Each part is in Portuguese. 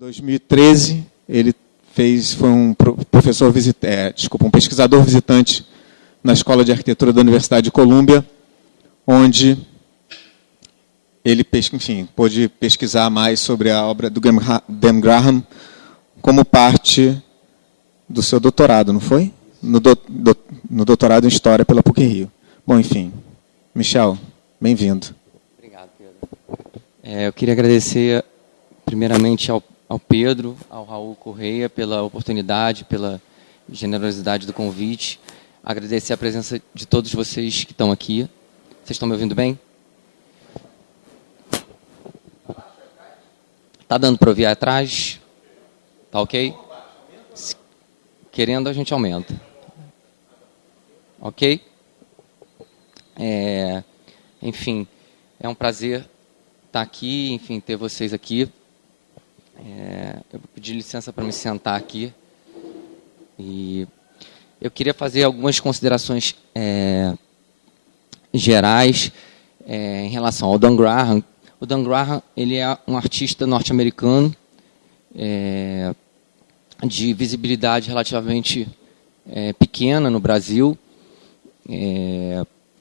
2013, ele foi um professor um pesquisador visitante na Escola de Arquitetura da Universidade de Colômbia, onde ele, enfim, pôde pesquisar mais sobre a obra do Dan Graham como parte do seu doutorado, não foi? No doutorado em História pela PUC-Rio. Bom, enfim. Michel, bem-vindo. Obrigado, Pedro. Eu queria agradecer, primeiramente, ao Pedro, ao Raul Correia, pela oportunidade, pela generosidade do convite. Agradecer a presença de todos vocês que estão aqui. Vocês estão me ouvindo bem? Está dando para ouvir atrás? Tá ok? Querendo, a gente aumenta. Ok? Enfim, é um prazer estar aqui, enfim, ter vocês aqui. Eu vou pedir licença para me sentar aqui. E eu queria fazer algumas considerações gerais em relação ao Dan Graham. O Dan Graham, ele é um artista norte-americano de visibilidade relativamente pequena no Brasil.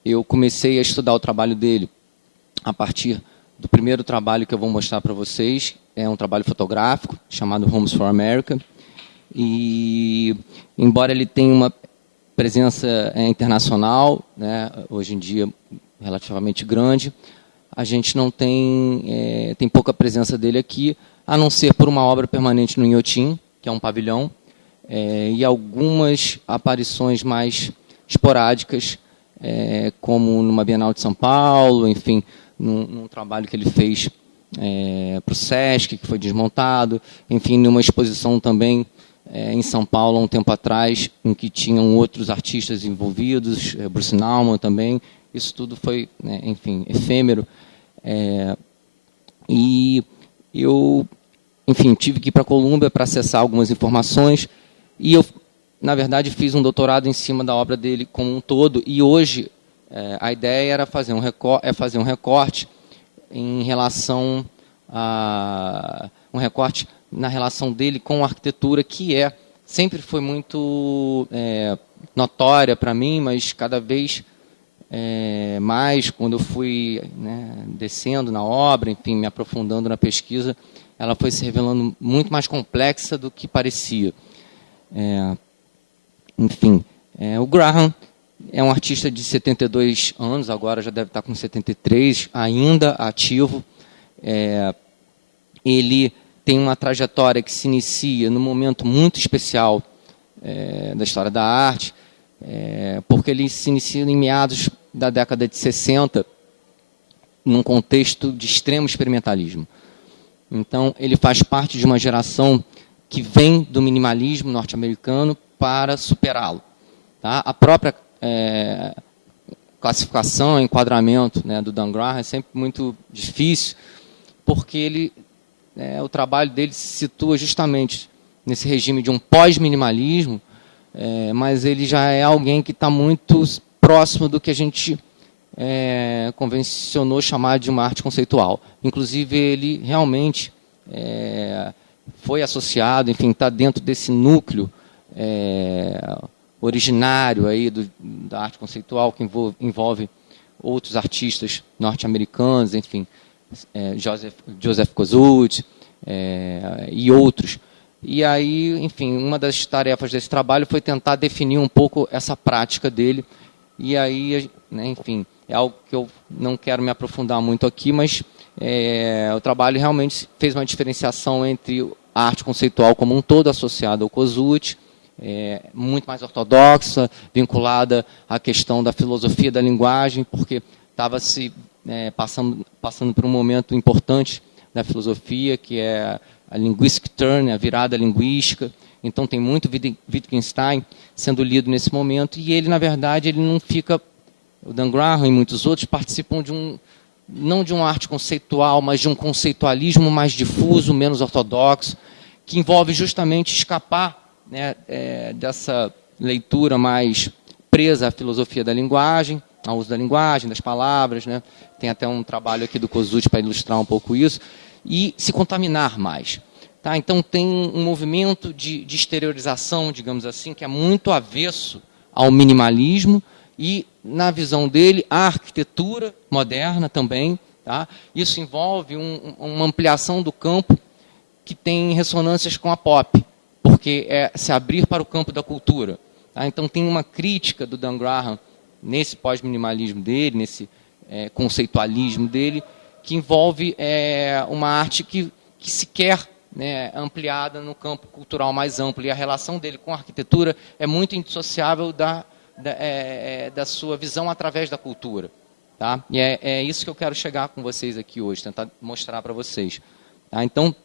Eu comecei a estudar o trabalho dele a partir do primeiro trabalho que eu vou mostrar para vocês. É um trabalho fotográfico chamado Homes for America. E, embora ele tenha uma presença internacional, né, hoje em dia relativamente grande, a gente não tem pouca presença dele aqui, a não ser por uma obra permanente no Inhotim, que é um pavilhão, e algumas aparições mais esporádicas, como numa Bienal de São Paulo, enfim, num trabalho que ele fez para o Sesc, que foi desmontado, enfim, numa exposição também em São Paulo, há um tempo atrás, em que tinham outros artistas envolvidos, Bruce Nauman também. Isso tudo foi, enfim, efêmero. E eu, enfim, tive que ir para a Colômbia para acessar algumas informações, e eu, na verdade, fiz um doutorado em cima da obra dele como um todo, e hoje a ideia era fazer um recorte em relação a um recorte na relação dele com a arquitetura, que sempre foi muito notória para mim, mas cada vez mais, quando eu fui descendo na obra, enfim, me aprofundando na pesquisa, ela foi se revelando muito mais complexa do que parecia. Enfim, o Graham é um artista de 72 anos, agora já deve estar com 73, ainda ativo. Ele tem uma trajetória que se inicia num momento muito especial da história da arte, porque ele se inicia em meados da década de 60, num contexto de extremo experimentalismo. Então, ele faz parte de uma geração que vem do minimalismo norte-americano para superá-lo. Tá? A própria classificação, enquadramento, do Dan Graham é sempre muito difícil, porque o trabalho dele se situa justamente nesse regime de um pós-minimalismo, mas ele já é alguém que está muito próximo do que a gente convencionou chamar de uma arte conceitual. Inclusive, ele realmente foi associado, enfim, está dentro desse núcleo originário aí da arte conceitual, que envolve outros artistas norte-americanos, enfim, Joseph Kosuth e outros. E aí, enfim, uma das tarefas desse trabalho foi tentar definir um pouco essa prática dele. E aí, enfim, é algo que eu não quero me aprofundar muito aqui, mas o trabalho realmente fez uma diferenciação entre a arte conceitual como um todo associada ao Kosuth, muito mais ortodoxa, vinculada à questão da filosofia da linguagem, porque estava se passando por um momento importante da filosofia, que é a linguistic turn, a virada linguística. Então, tem muito Wittgenstein sendo lido nesse momento, e ele, na verdade, ele não fica... O Dan Graham e muitos outros participam não de uma arte conceitual, mas de um conceitualismo mais difuso, menos ortodoxo, que envolve justamente escapar dessa leitura mais presa à filosofia da linguagem, ao uso da linguagem, das palavras. Tem até um trabalho aqui do Kosuth para ilustrar um pouco isso, e se contaminar mais. Tá? Então, tem um movimento de exteriorização, digamos assim, que é muito avesso ao minimalismo e, na visão dele, a arquitetura moderna também. Tá? Isso envolve uma ampliação do campo que tem ressonâncias com a pop, porque é se abrir para o campo da cultura. Tá? Então, tem uma crítica do Dan Graham nesse pós-minimalismo dele, nesse conceitualismo dele, que envolve uma arte que se quer, né, ampliada no campo cultural mais amplo. E a relação dele com a arquitetura é muito indissociável da sua visão através da cultura. Tá? E é isso que eu quero chegar com vocês aqui hoje, tentar mostrar para vocês. Tá? Então,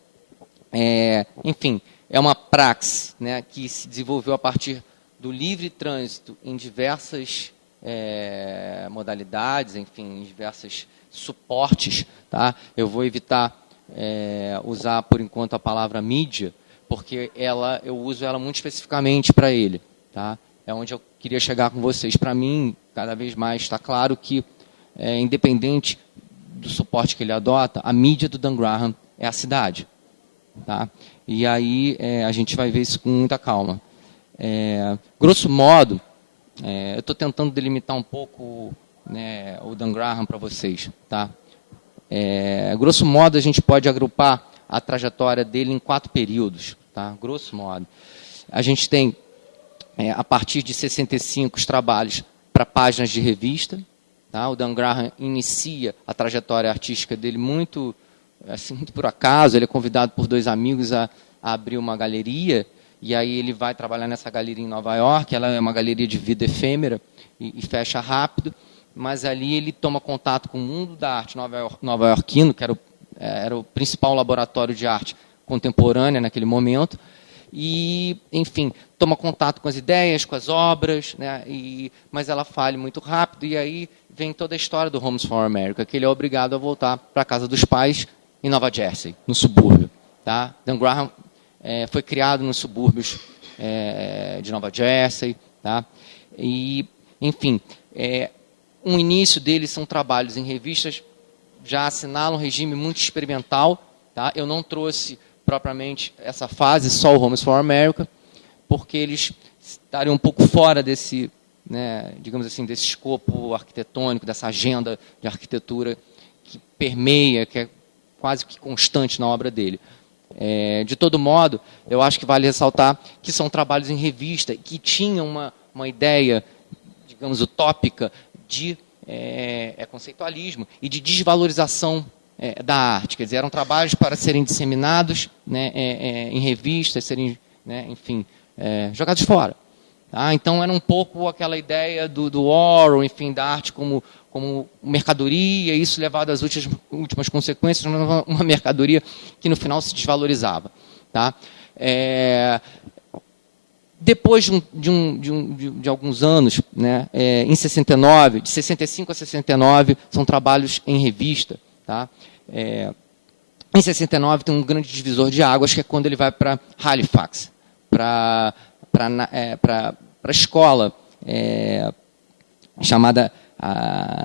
enfim, é uma praxe, né, que se desenvolveu a partir do livre trânsito em diversas modalidades, enfim, em diversos suportes. Tá? Eu vou evitar usar, por enquanto, a palavra mídia, porque eu uso ela muito especificamente para ele. Tá? É onde eu queria chegar com vocês. Para mim, cada vez mais está claro que, independente do suporte que ele adota, a mídia do Dan Graham é a cidade. Tá? E aí a gente vai ver isso com muita calma. Grosso modo, eu estou tentando delimitar um pouco, né, o Dan Graham para vocês. Tá? Grosso modo, a gente pode agrupar a trajetória dele em 4 períodos. Tá? Grosso modo. A gente tem, a partir de 65, os trabalhos para páginas de revista. Tá? O Dan Graham inicia a trajetória artística dele muito por acaso. Ele é convidado por 2 amigos a abrir uma galeria, e aí ele vai trabalhar nessa galeria em Nova York. Ela é uma galeria de vida efêmera e fecha rápido, mas ali ele toma contato com o mundo da arte nova-iorquino, que era o principal laboratório de arte contemporânea naquele momento, e, enfim, toma contato com as ideias, com as obras, né, mas ela falha muito rápido, e aí vem toda a história do Homes for America, que ele é obrigado a voltar para a casa dos pais em Nova Jersey, no subúrbio. Tá? Dan Graham foi criado nos subúrbios de Nova Jersey. Tá? E, enfim, o início dele são trabalhos em revistas, já assinalam um regime muito experimental. Tá? Eu não trouxe propriamente essa fase, só o Homes for America, porque eles estariam um pouco fora desse, né, digamos assim, desse escopo arquitetônico, dessa agenda de arquitetura que permeia, que é quase que constante na obra dele. De todo modo, eu acho que vale ressaltar que são trabalhos em revista que tinham uma ideia, digamos, utópica de conceitualismo e de desvalorização da arte. Quer dizer, eram trabalhos para serem disseminados, né, em revistas, serem, né, enfim, jogados fora. Tá? Então, era um pouco aquela ideia do Orwell, enfim, da arte como mercadoria, isso levado às últimas consequências, uma mercadoria que no final se desvalorizava. Tá? Depois de alguns anos, né, em 69, de 65 a 69, são trabalhos em revista. Tá? Em 69 tem um grande divisor de águas, que é quando ele vai para Halifax, para a escola chamada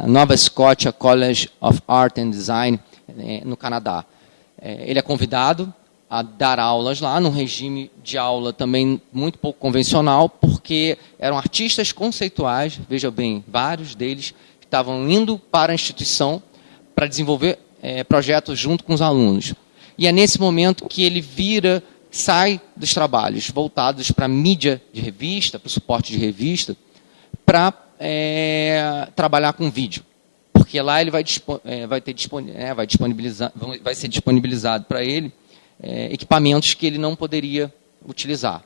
Nova Scotia College of Art and Design, no Canadá. Ele é convidado a dar aulas lá, num regime de aula também muito pouco convencional, porque eram artistas conceituais, veja bem, vários deles estavam indo para a instituição para desenvolver projetos junto com os alunos. E é nesse momento que ele sai dos trabalhos voltados para a mídia de revista, para o suporte de revista, para trabalhar com vídeo. Porque lá ele vai ser disponibilizado para ele equipamentos que ele não poderia utilizar.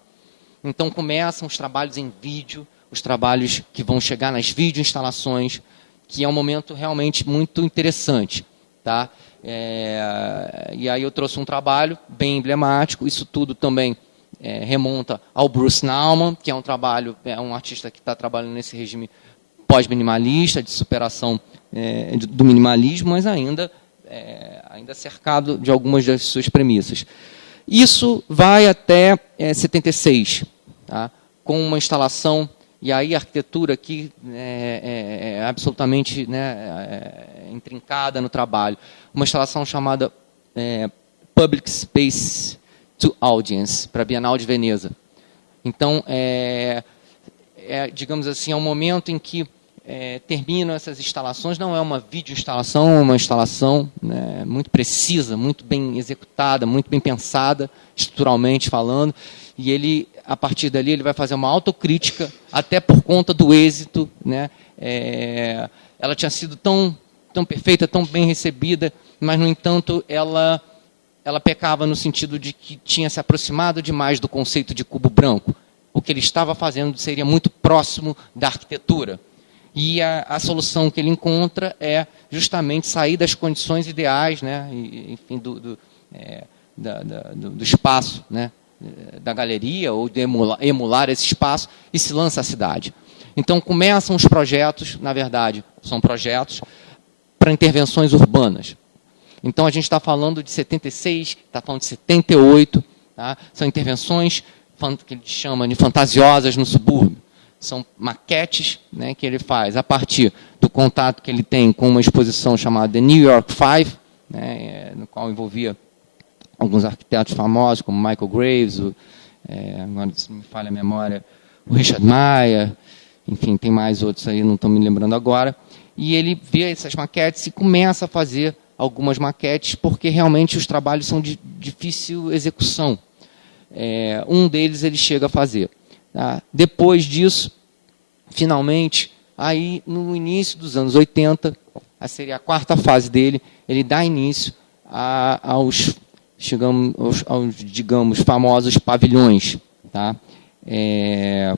Então começam os trabalhos em vídeo, os trabalhos que vão chegar nas videoinstalações, que é um momento realmente muito interessante. Tá? E aí eu trouxe um trabalho bem emblemático. Isso tudo também remonta ao Bruce Nauman, que é um artista que está trabalhando nesse regime pós-minimalista, de superação do minimalismo, mas ainda cercado de algumas das suas premissas. Isso vai até 76, tá? Com uma instalação, e aí a arquitetura aqui é absolutamente, né, intrincada no trabalho. Uma instalação chamada Public Space to Audience, para a Bienal de Veneza. Então, digamos assim, é um momento em que terminam essas instalações, não é uma videoinstalação, é uma instalação, né, muito precisa, muito bem executada, muito bem pensada, estruturalmente falando, e ele, a partir dali, ele vai fazer uma autocrítica, até por conta do êxito, né, ela tinha sido tão perfeita, tão bem recebida, mas, no entanto, ela pecava no sentido de que tinha se aproximado demais do conceito de cubo branco. O que ele estava fazendo seria muito próximo da arquitetura. E a solução que ele encontra é justamente sair das condições ideais, né, enfim, do espaço, né, da galeria, ou de emular esse espaço, e se lança a cidade. Então, começam os projetos, na verdade, são projetos para intervenções urbanas. Então, a gente está falando de 76, está falando de 78, tá? São intervenções que ele chama de fantasiosas no subúrbio. São maquetes, né, que ele faz a partir do contato que ele tem com uma exposição chamada The New York Five, né, no qual envolvia alguns arquitetos famosos, como Michael Graves, agora, se me falha a memória, o Richard Meier, enfim, tem mais outros aí, não estou me lembrando agora. E ele vê essas maquetes e começa a fazer algumas maquetes, porque realmente os trabalhos são de difícil execução. Um deles ele chega a fazer. Tá? Depois disso, finalmente, aí no início dos anos 80, seria a quarta fase dele, ele dá início aos, digamos, famosos pavilhões. Tá? É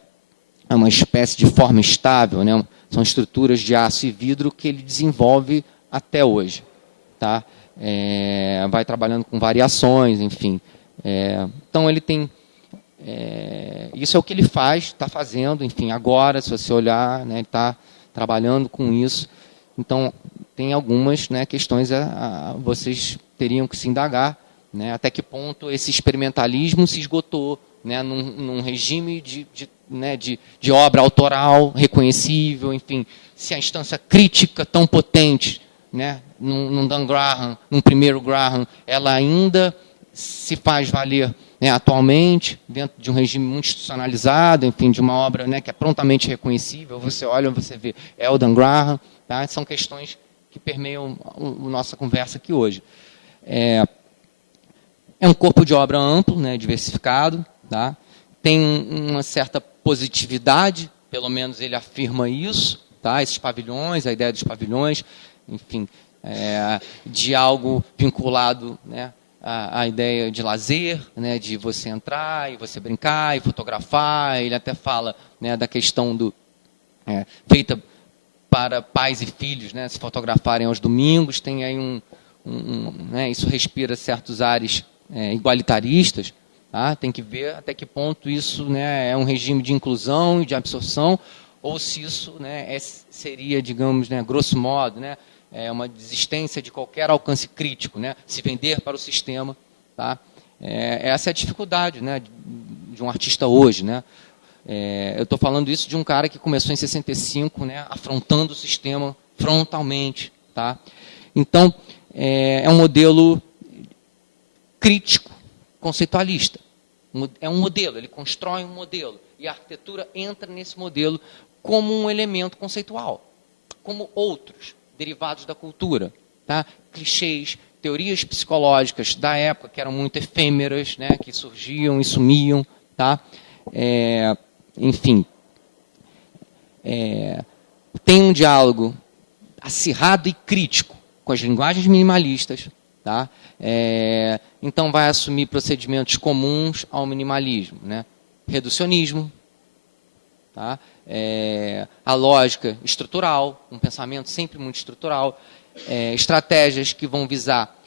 uma espécie de forma estável, né? São estruturas de aço e vidro que ele desenvolve até hoje. Tá? Vai trabalhando com variações, enfim. Então, ele tem... isso é o que ele faz, está fazendo, enfim, agora, se você olhar, né, ele está trabalhando com isso. Então, tem algumas, né, questões vocês teriam que se indagar, né, até que ponto esse experimentalismo se esgotou, né, num regime de obra autoral, reconhecível, enfim, se a instância crítica tão potente, né, num Dan Graham, num primeiro Graham, ela ainda se faz valer, né, atualmente, dentro de um regime muito institucionalizado, enfim, de uma obra, né, que é prontamente reconhecível, você olha, você vê, é o Dan Graham, tá? São questões que permeiam a nossa conversa aqui hoje. É um corpo de obra amplo, né, diversificado, tá? Tem uma certa positividade, pelo menos ele afirma isso, tá? Esses pavilhões, a ideia dos pavilhões, enfim, de algo vinculado, né, a ideia de lazer, né, de você entrar e você brincar e fotografar. Ele até fala, né, da questão feita para pais e filhos, né, se fotografarem aos domingos. Tem aí né, isso respira certos ares igualitaristas. Tá? Tem que ver até que ponto isso, né, é um regime de inclusão e de absorção, ou se isso, né, seria, digamos, né, grosso modo, né, uma desistência de qualquer alcance crítico, né? Se vender para o sistema. Tá? Essa é a dificuldade, né, de um artista hoje. Né? Eu estou falando isso de um cara que começou em 65, né, afrontando o sistema frontalmente. Tá? Então, é um modelo crítico, conceitualista. É um modelo, ele constrói um modelo. E a arquitetura entra nesse modelo como um elemento conceitual, como outros derivados da cultura, tá? Clichês, teorias psicológicas da época que eram muito efêmeras, né? Que surgiam e sumiam, tá? Enfim, tem um diálogo acirrado e crítico com as linguagens minimalistas, tá? Então vai assumir procedimentos comuns ao minimalismo, né? Reducionismo, tá? A lógica estrutural, um pensamento sempre muito estrutural, estratégias que vão visar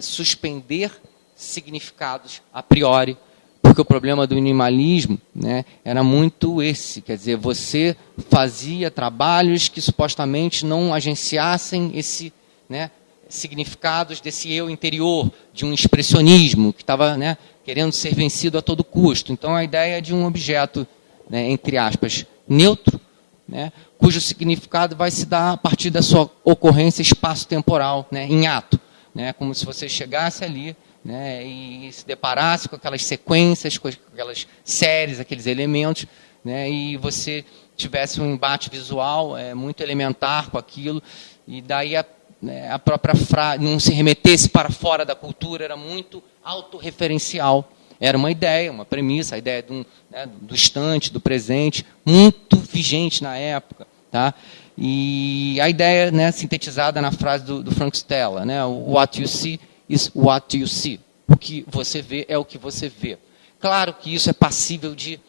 suspender significados a priori, porque o problema do minimalismo, né, era muito esse, quer dizer, você fazia trabalhos que supostamente não agenciassem esse, né, significados desse eu interior, de um expressionismo que estava, né, querendo ser vencido a todo custo. Então, a ideia é de um objeto, né, entre aspas, neutro, né, cujo significado vai se dar a partir da sua ocorrência espaço-temporal, né, em ato, né, como se você chegasse ali, né, e se deparasse com aquelas sequências, com aquelas séries, aqueles elementos, né, e você tivesse um embate visual muito elementar com aquilo, e daí a própria frase não se remetesse para fora da cultura, era muito autorreferencial. Era uma ideia, uma premissa, a ideia do instante, do presente, muito vigente na época. Tá? E a ideia, né, sintetizada na frase do Frank Stella, né, what you see is what you see. O que você vê é o que você vê. Claro que isso é passível de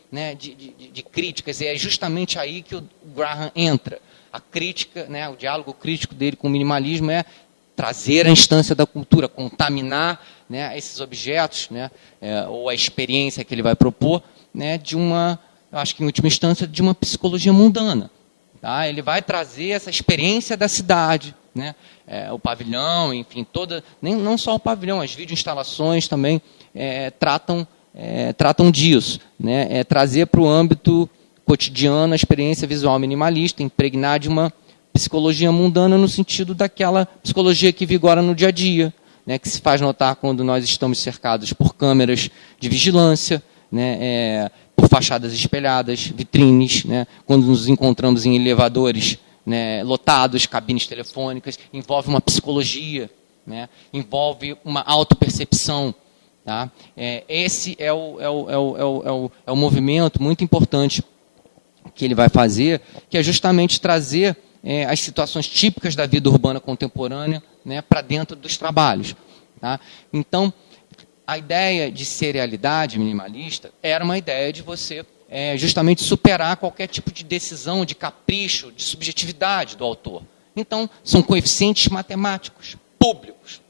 críticas, e é justamente aí que o Graham entra. A crítica, né, o diálogo crítico dele com o minimalismo é trazer a instância da cultura, contaminar, né, esses objetos, né, ou a experiência que ele vai propor, né, eu acho que em última instância, de uma psicologia mundana. Tá? Ele vai trazer essa experiência da cidade, né, o pavilhão, enfim, não só o pavilhão, as videoinstalações também tratam disso, né, trazer para o âmbito cotidiano a experiência visual minimalista, impregnar de uma psicologia mundana no sentido daquela psicologia que vigora no dia a dia, né, que se faz notar quando nós estamos cercados por câmeras de vigilância, né, por fachadas espelhadas, vitrines, né, quando nos encontramos em elevadores, né, lotados, cabines telefônicas, envolve uma psicologia, né, envolve uma autopercepção. Tá? Esse é o movimento muito importante que ele vai fazer, que é justamente trazer as situações típicas da vida urbana contemporânea, né, para dentro dos trabalhos. Tá? Então, a ideia de serialidade minimalista era uma ideia de você justamente superar qualquer tipo de decisão, de capricho, de subjetividade do autor. Então, são coeficientes matemáticos públicos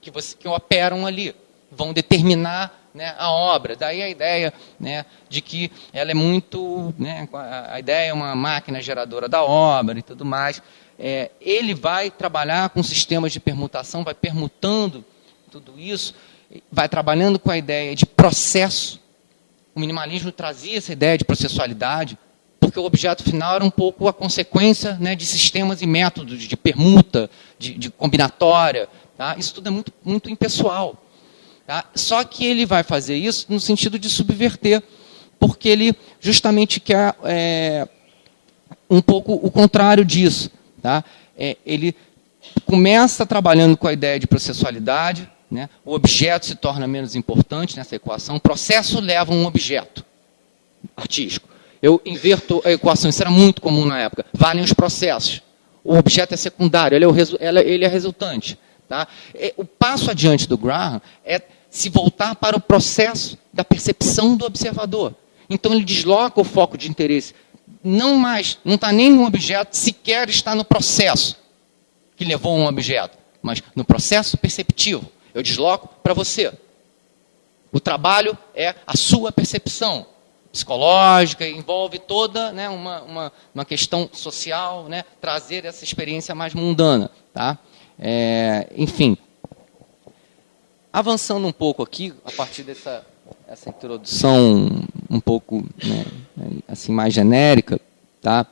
que operam ali, vão determinar, né, a obra. Daí a ideia, né, de que ela é muito, né, a ideia é uma máquina geradora da obra e tudo mais. Ele vai trabalhar com sistemas de permutação, vai permutando tudo isso, vai trabalhando com a ideia de processo. O minimalismo trazia essa ideia de processualidade, porque o objeto final era um pouco a consequência, né, de sistemas e métodos de permuta, de combinatória. Tá? Isso tudo é muito, muito impessoal. Tá? Só que ele vai fazer isso no sentido de subverter, porque ele justamente quer um pouco o contrário disso. Tá? Ele começa trabalhando com a ideia de processualidade, né? O objeto se torna menos importante nessa equação, o processo leva um objeto artístico. Eu inverto a equação, isso era muito comum na época, valem os processos. O objeto é secundário, ele é resultante. Tá? O passo adiante do Graham é se voltar para o processo da percepção do observador. Então, ele desloca o foco de interesse. Não está nem no objeto, sequer está no processo que levou a um objeto, mas no processo perceptivo. Eu desloco para você. O trabalho é a sua percepção psicológica, envolve toda, né, uma questão social, né, trazer essa experiência mais mundana. Tá? Enfim, avançando um pouco aqui, a partir dessa introdução um pouco, né, assim, mais genérica, tá?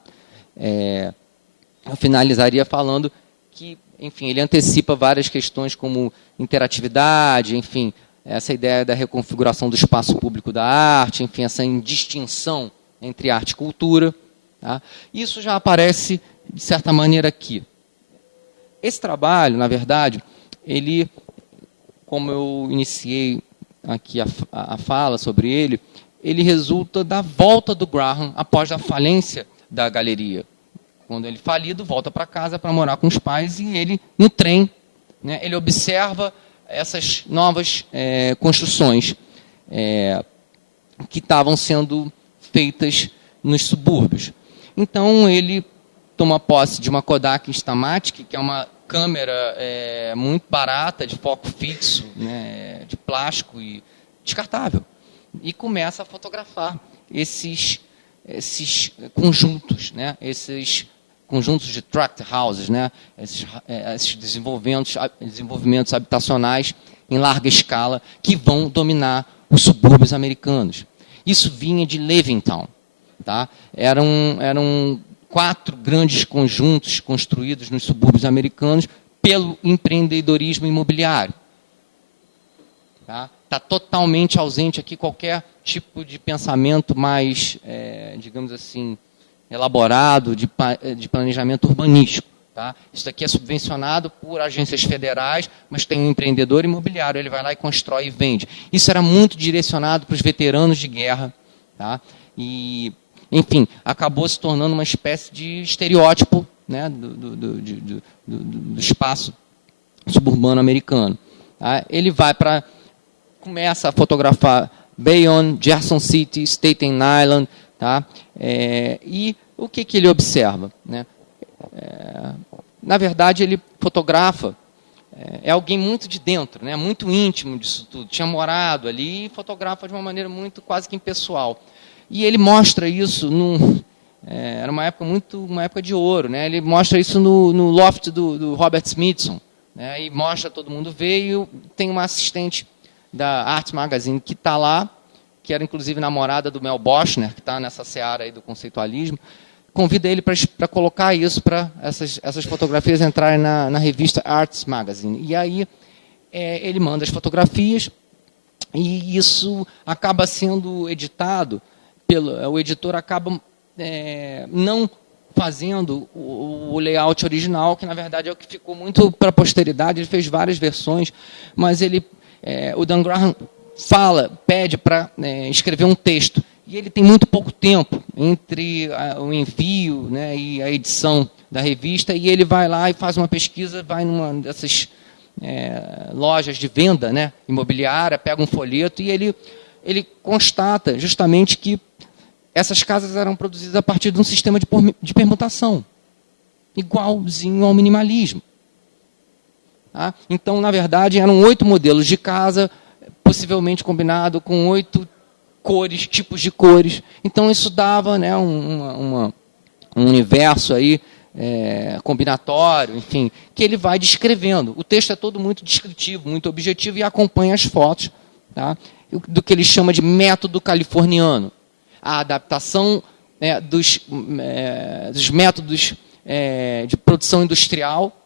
Eu finalizaria falando que, enfim, ele antecipa várias questões como interatividade, enfim, essa ideia da reconfiguração do espaço público da arte, enfim, essa indistinção entre arte e cultura. Tá? Isso já aparece, de certa maneira, aqui. Esse trabalho, na verdade, ele, como eu iniciei aqui a fala sobre ele resulta da volta do Graham após a falência da galeria. Quando ele falido, volta para casa para morar com os pais e ele, no trem, né, ele observa essas novas construções que estavam sendo feitas nos subúrbios. Então, ele toma posse de uma Kodak Instamatic, que é uma câmera muito barata, de foco fixo, né, de plástico e descartável, e começa a fotografar esses conjuntos, né, esses conjuntos de tract houses, né, esses desenvolvimentos habitacionais em larga escala que vão dominar os subúrbios americanos. Isso vinha de Levittown. Tá? Eram 4 grandes conjuntos construídos nos subúrbios americanos pelo empreendedorismo imobiliário. Tá totalmente ausente aqui qualquer tipo de pensamento mais, digamos assim, elaborado de planejamento urbanístico. Tá? Isso aqui é subvencionado por agências federais, mas tem um empreendedor imobiliário, ele vai lá e constrói e vende. Isso era muito direcionado para os veteranos de guerra. Tá? E, enfim, acabou se tornando uma espécie de estereótipo, né, do espaço suburbano americano. Tá? Ele vai começa a fotografar Bayonne, Jefferson City, Staten Island, tá? E o que ele observa, né? Na verdade, ele fotografa, é alguém muito de dentro, né? Muito íntimo disso tudo, tinha morado ali e fotografa de uma maneira muito quase que impessoal. E ele mostra isso era uma época de ouro, né? Ele mostra isso no loft do Robert Smithson, né? E mostra, todo mundo vê, e tem uma assistente da Art Magazine que está lá, que era inclusive namorada do Mel Bochner, que está nessa seara aí do conceitualismo, convida ele para colocar isso, para essas fotografias entrarem na revista Art Magazine. E aí ele manda as fotografias, e isso acaba sendo editado, o editor acaba não fazendo o layout original, que na verdade é o que ficou muito para a posteridade. Ele fez várias versões, mas o Dan Graham pede para escrever um texto, e ele tem muito pouco tempo entre o envio, né, e a edição da revista, e ele vai lá e faz uma pesquisa, vai numa dessas lojas de venda, né, imobiliária, pega um folheto, e ele constata justamente que essas casas eram produzidas a partir de um sistema de permutação, igualzinho ao minimalismo. Tá? Então, na verdade, eram 8 modelos de casa, possivelmente combinado com 8 cores, tipos de cores. Então, isso dava, né, um universo aí, combinatório, enfim, que ele vai descrevendo. O texto é todo muito descritivo, muito objetivo, e acompanha as fotos, tá, do que ele chama de método californiano. A adaptação dos métodos de produção industrial,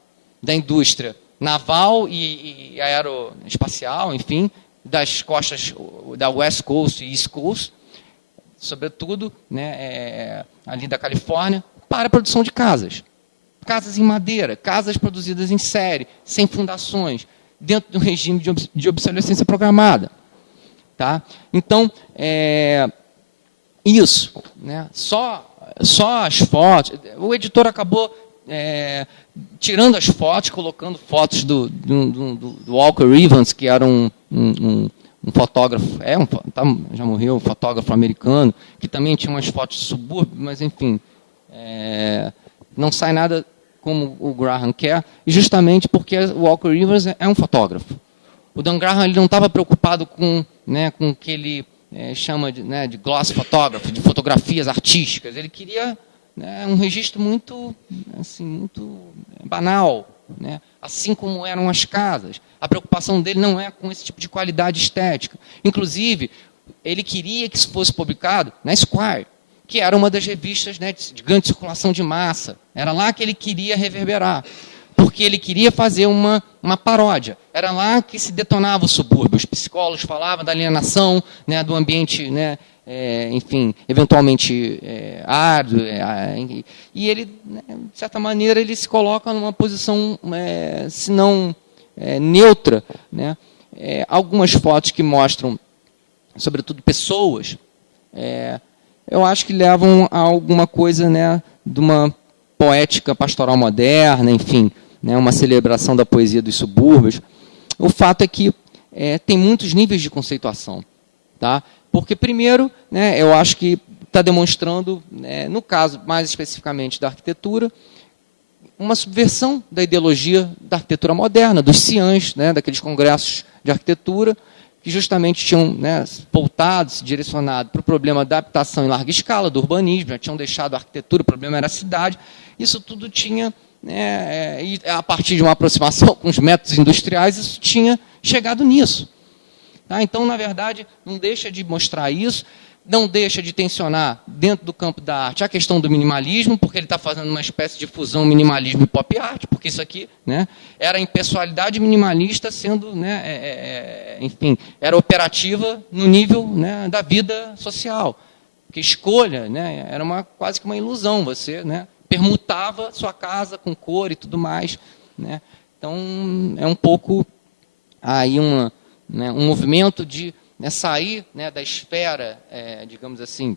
da indústria naval e aeroespacial, enfim, das costas da West Coast e East Coast, sobretudo, né, ali da Califórnia, para a produção de casas. Casas em madeira, casas produzidas em série, sem fundações, dentro do regime de obsolescência programada. Tá? Então, isso, né, só as fotos. O editor acabou tirando as fotos, colocando fotos do Walker Evans, que era um fotógrafo, já morreu, um fotógrafo americano, que também tinha umas fotos de subúrbio, mas, enfim, não sai nada como o Graham quer, justamente porque o Walker Evans é um fotógrafo. O Dan Graham ele não estava preocupado com o que ele chama de gloss photography, de fotografias artísticas. Ele queria um registro muito banal, né? Assim como eram as casas. A preocupação dele não é com esse tipo de qualidade estética. Inclusive, ele queria que isso fosse publicado na Esquire, que era uma das revistas, né, de grande circulação de massa. Era lá que ele queria reverberar, porque ele queria fazer uma paródia. Era lá que se detonava o subúrbio. Os psicólogos falavam da alienação, né, do ambiente, né, enfim, eventualmente árduo. E ele, né, de certa maneira, ele se coloca numa posição, se não neutra. Né? Algumas fotos que mostram, sobretudo, pessoas, eu acho que levam a alguma coisa, né, de uma poética pastoral moderna, enfim, né, uma celebração da poesia dos subúrbios. O fato é que tem muitos níveis de conceituação. Tá? Porque, primeiro, né, eu acho que está demonstrando, no caso mais especificamente da arquitetura, uma subversão da ideologia da arquitetura moderna, dos ciãs, né, daqueles congressos de arquitetura, que justamente tinham, né, voltado, se direcionado para o problema da habitação em larga escala, do urbanismo, já tinham deixado a arquitetura, o problema era a cidade. Isso tudo tinha, e a partir de uma aproximação com os métodos industriais, isso tinha chegado nisso. Tá? Então, na verdade, não deixa de mostrar isso, não deixa de tensionar, dentro do campo da arte, a questão do minimalismo, porque ele está fazendo uma espécie de fusão minimalismo e pop art, porque isso aqui, né, era a impessoalidade minimalista sendo, né, enfim, era operativa no nível, né, da vida social. Porque escolha, né, era quase que uma ilusão, você, né, permutava sua casa com cor e tudo mais. Né. Então, é um pouco aí um movimento de sair, né, da esfera, digamos assim,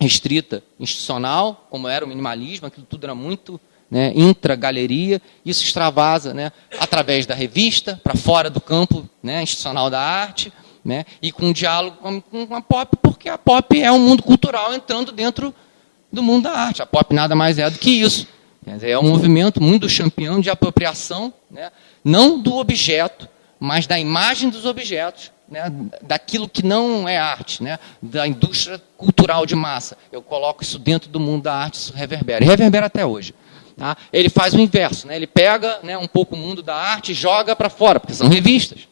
restrita, institucional, como era o minimalismo, aquilo tudo era muito, né, intra-galeria, isso extravasa, né, através da revista, para fora do campo, né, institucional da arte, né, e com um diálogo com a pop, porque a pop é um mundo cultural entrando dentro do mundo da arte. A pop nada mais é do que isso. Quer dizer, é um movimento muito campeão de apropriação, né, não do objeto, mas da imagem dos objetos, né, daquilo que não é arte, né, da indústria cultural de massa. Eu coloco isso dentro do mundo da arte, isso reverbera. E reverbera até hoje. Tá? Ele faz o inverso, né, ele pega, né, um pouco o mundo da arte e joga para fora, porque são revistas.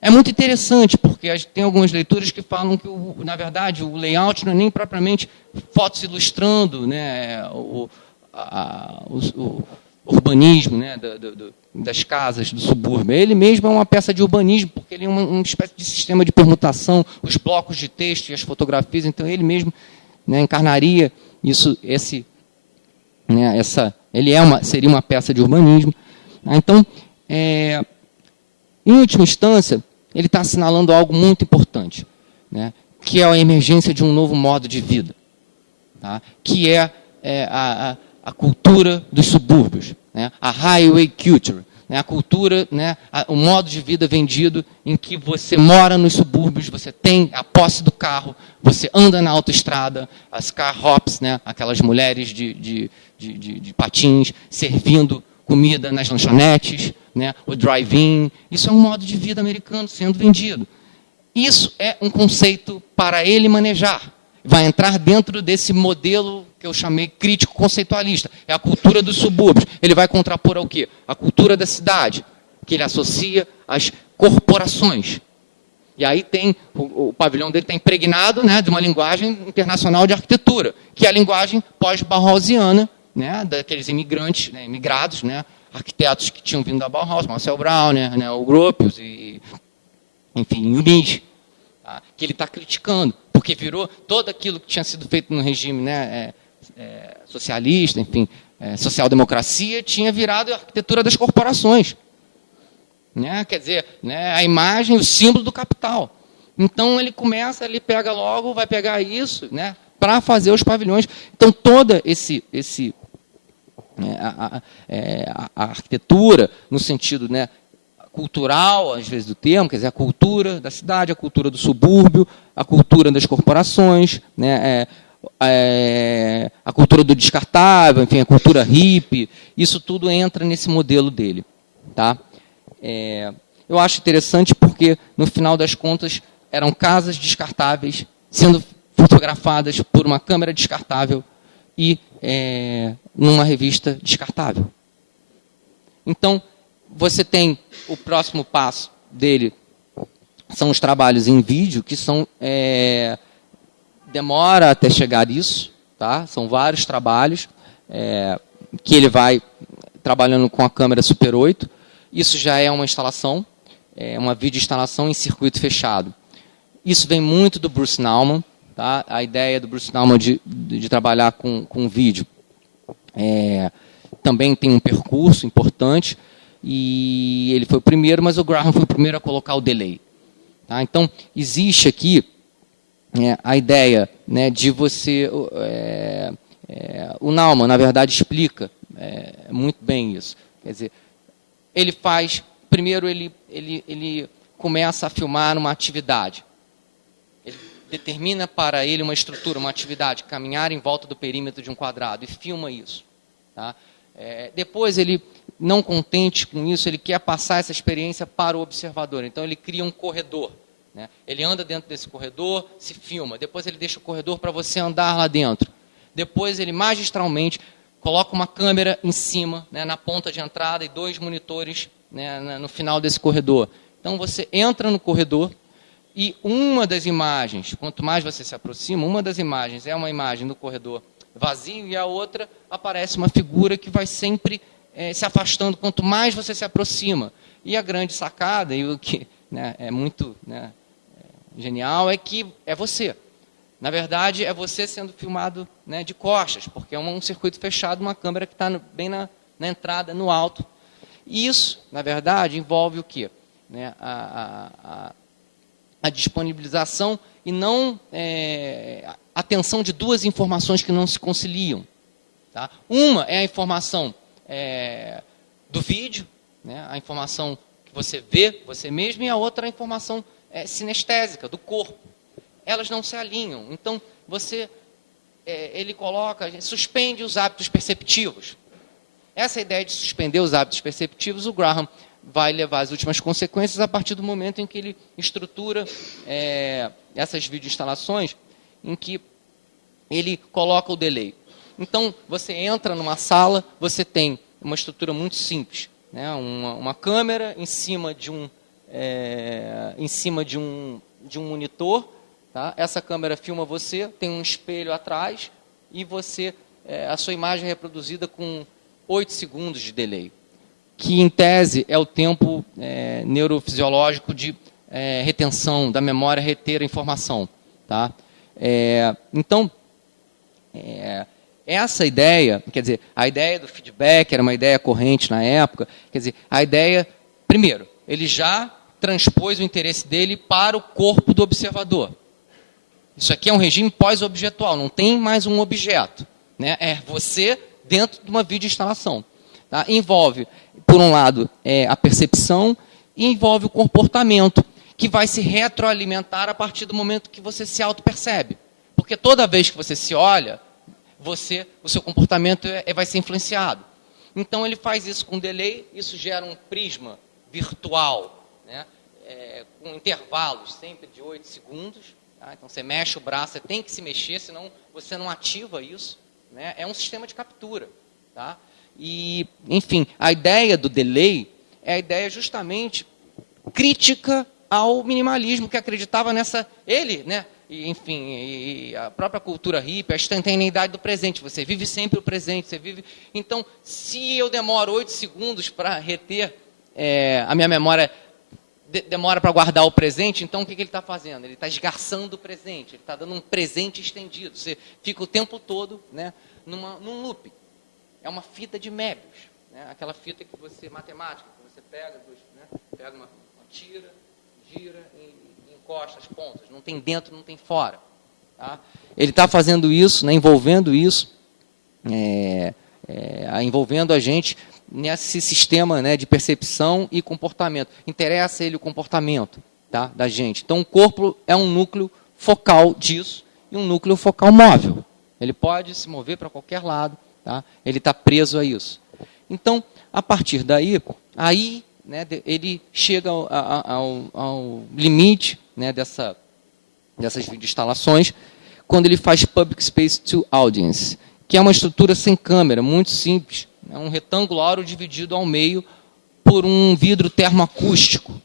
É muito interessante, porque tem algumas leituras que falam que, na verdade, o layout não é nem propriamente fotos ilustrando, né, o urbanismo, né, das casas do subúrbio. Ele mesmo é uma peça de urbanismo, porque ele é uma espécie de sistema de permutação, os blocos de texto e as fotografias, então ele mesmo, né, encarnaria isso, né, seria uma peça de urbanismo. Então, em última instância, ele está assinalando algo muito importante, né, que é a emergência de um novo modo de vida, tá, que é a cultura dos subúrbios, né? A highway culture, né? A cultura, né? O modo de vida vendido em que você mora nos subúrbios, você tem a posse do carro, você anda na autoestrada, as car hops, né? Aquelas mulheres de patins servindo comida nas lanchonetes, né? O drive-in, isso é um modo de vida americano sendo vendido. Isso é um conceito para ele manejar. Vai entrar dentro desse modelo que eu chamei crítico conceitualista. É a cultura dos subúrbios. Ele vai contrapor ao quê? A cultura da cidade, que ele associa às corporações. E aí tem, o pavilhão dele está impregnado, né, de uma linguagem internacional de arquitetura, que é a linguagem pós-Bauhausiana, né, daqueles imigrantes, né, imigrados, né, arquitetos que tinham vindo da Bauhaus, Marcel Brown, né, o Gropius, e, enfim, o Mies, tá, que ele está criticando, porque virou todo aquilo que tinha sido feito no regime, né, socialista, enfim, social-democracia, tinha virado a arquitetura das corporações. Né? Quer dizer, né, a imagem, o símbolo do capital. Então, ele começa, ele pega logo, vai pegar isso, né, para fazer os pavilhões. Então, toda a arquitetura, no sentido, né, cultural, às vezes, do termo, quer dizer, a cultura da cidade, a cultura do subúrbio, a cultura das corporações, né, a cultura do descartável, enfim, a cultura hippie, isso tudo entra nesse modelo dele. Tá? Eu acho interessante porque, no final das contas, eram casas descartáveis sendo fotografadas por uma câmera descartável e numa revista descartável. Então, você tem o próximo passo dele, são os trabalhos em vídeo, que são... demora até chegar isso, tá? São vários trabalhos que ele vai trabalhando com a câmera Super 8. Isso já é uma instalação, uma videoinstalação em circuito fechado. Isso vem muito do Bruce Nauman, tá? A ideia do Bruce Nauman de trabalhar com vídeo também tem um percurso importante, e ele foi o primeiro, mas o Graham foi o primeiro a colocar o delay. Tá? Então, existe aqui a ideia, né, de você... o Nauman, na verdade, explica muito bem isso. Quer dizer, ele faz... Primeiro, ele começa a filmar uma atividade. Ele determina para ele uma estrutura, uma atividade, caminhar em volta do perímetro de um quadrado, e filma isso. Tá? Depois, ele, não contente com isso, ele quer passar essa experiência para o observador. Então, ele cria um corredor. Né? Ele anda dentro desse corredor, se filma. Depois, ele deixa o corredor para você andar lá dentro. Depois, ele magistralmente coloca uma câmera em cima, né, na ponta de entrada, e 2 monitores, né, no final desse corredor. Então, você entra no corredor E uma das imagens, quanto mais você se aproxima, uma das imagens é uma imagem do corredor vazio e a outra aparece uma figura que vai sempre se afastando quanto mais você se aproxima. E a grande sacada, e o que, né, é muito, né, genial, é que é você. Na verdade, é você sendo filmado, né, de costas, porque é um circuito fechado, uma câmera que está bem na entrada, no alto. E isso, na verdade, envolve o quê? Né, a disponibilização e não a tensão de duas informações que não se conciliam. Tá? Uma é a informação do vídeo, né, a informação que você vê, você mesmo, e a outra é a informação sinestésica, do corpo. Elas não se alinham. Então, ele suspende os hábitos perceptivos. Essa ideia de suspender os hábitos perceptivos, o Graham vai levar as últimas consequências a partir do momento em que ele estrutura essas videoinstalações, em que ele coloca o delay. Então, você entra numa sala, você tem uma estrutura muito simples, né? Uma câmera em cima de um monitor. Tá? Essa câmera filma você, tem um espelho atrás e a sua imagem é reproduzida com 8 segundos de delay, que em tese é o tempo neurofisiológico de retenção da memória, reter a informação. Tá? Então, essa ideia, quer dizer, a ideia do feedback era uma ideia corrente na época, quer dizer, a ideia, primeiro, ele já transpôs o interesse dele para o corpo do observador. Isso aqui é um regime pós-objetual, não tem mais um objeto. Né? É você dentro de uma videoinstalação. Tá? Envolve, por um lado, a percepção e envolve o comportamento, que vai se retroalimentar a partir do momento que você se auto-percebe. Porque toda vez que você se olha, o seu comportamento vai ser influenciado. Então, ele faz isso com delay, isso gera um prisma virtual, né? Com intervalos sempre de 8 segundos. Tá? Então, você mexe o braço, você tem que se mexer, senão você não ativa isso. Né? É um sistema de captura. Tá? E, enfim, a ideia do delay é a ideia justamente crítica ao minimalismo, que acreditava nessa... Ele, né? E a própria cultura hippie, a instantaneidade do presente. Você vive sempre o presente. Você vive... Então, se eu demoro 8 segundos para reter a minha memória... demora para guardar o presente, então o que ele está fazendo? Ele está esgarçando o presente, ele está dando um presente estendido. Você fica o tempo todo, né, num loop. É uma fita de Möbius, né, aquela fita que matemática, que você pega, pega uma tira, gira e encosta as pontas. Não tem dentro, não tem fora. Tá? Ele está fazendo isso, né, envolvendo isso, envolvendo a gente nesse sistema, né, de percepção e comportamento. Interessa ele o comportamento, tá, da gente. Então, o corpo é um núcleo focal disso e um núcleo focal móvel. Ele pode se mover para qualquer lado, tá? Ele está preso a isso. Então, a partir daí, né, ele chega ao limite, né, dessas videoinstalações, quando ele faz Public Space to Audience, que é uma estrutura sem câmera, muito simples. É um retângulo áureo dividido ao meio por um vidro termoacústico.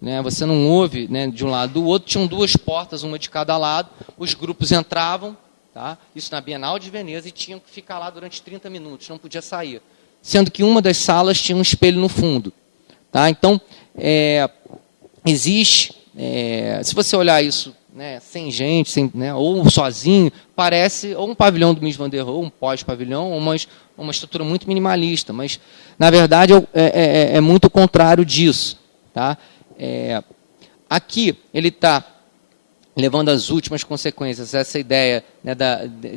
Né? Você não ouve, né, de um lado do outro. Tinham 2 portas, uma de cada lado. Os grupos entravam, tá? Isso na Bienal de Veneza, e tinham que ficar lá durante 30 minutos, não podia sair. Sendo que uma das salas tinha um espelho no fundo. Tá? Então, existe... se você olhar isso, né, sem gente, né, ou sozinho, parece ou um pavilhão do Mies van der Rohe, um pós-pavilhão, ou uma estrutura muito minimalista, mas, na verdade, é muito o contrário disso. Tá? Aqui, ele está levando as últimas consequências, essa ideia, né,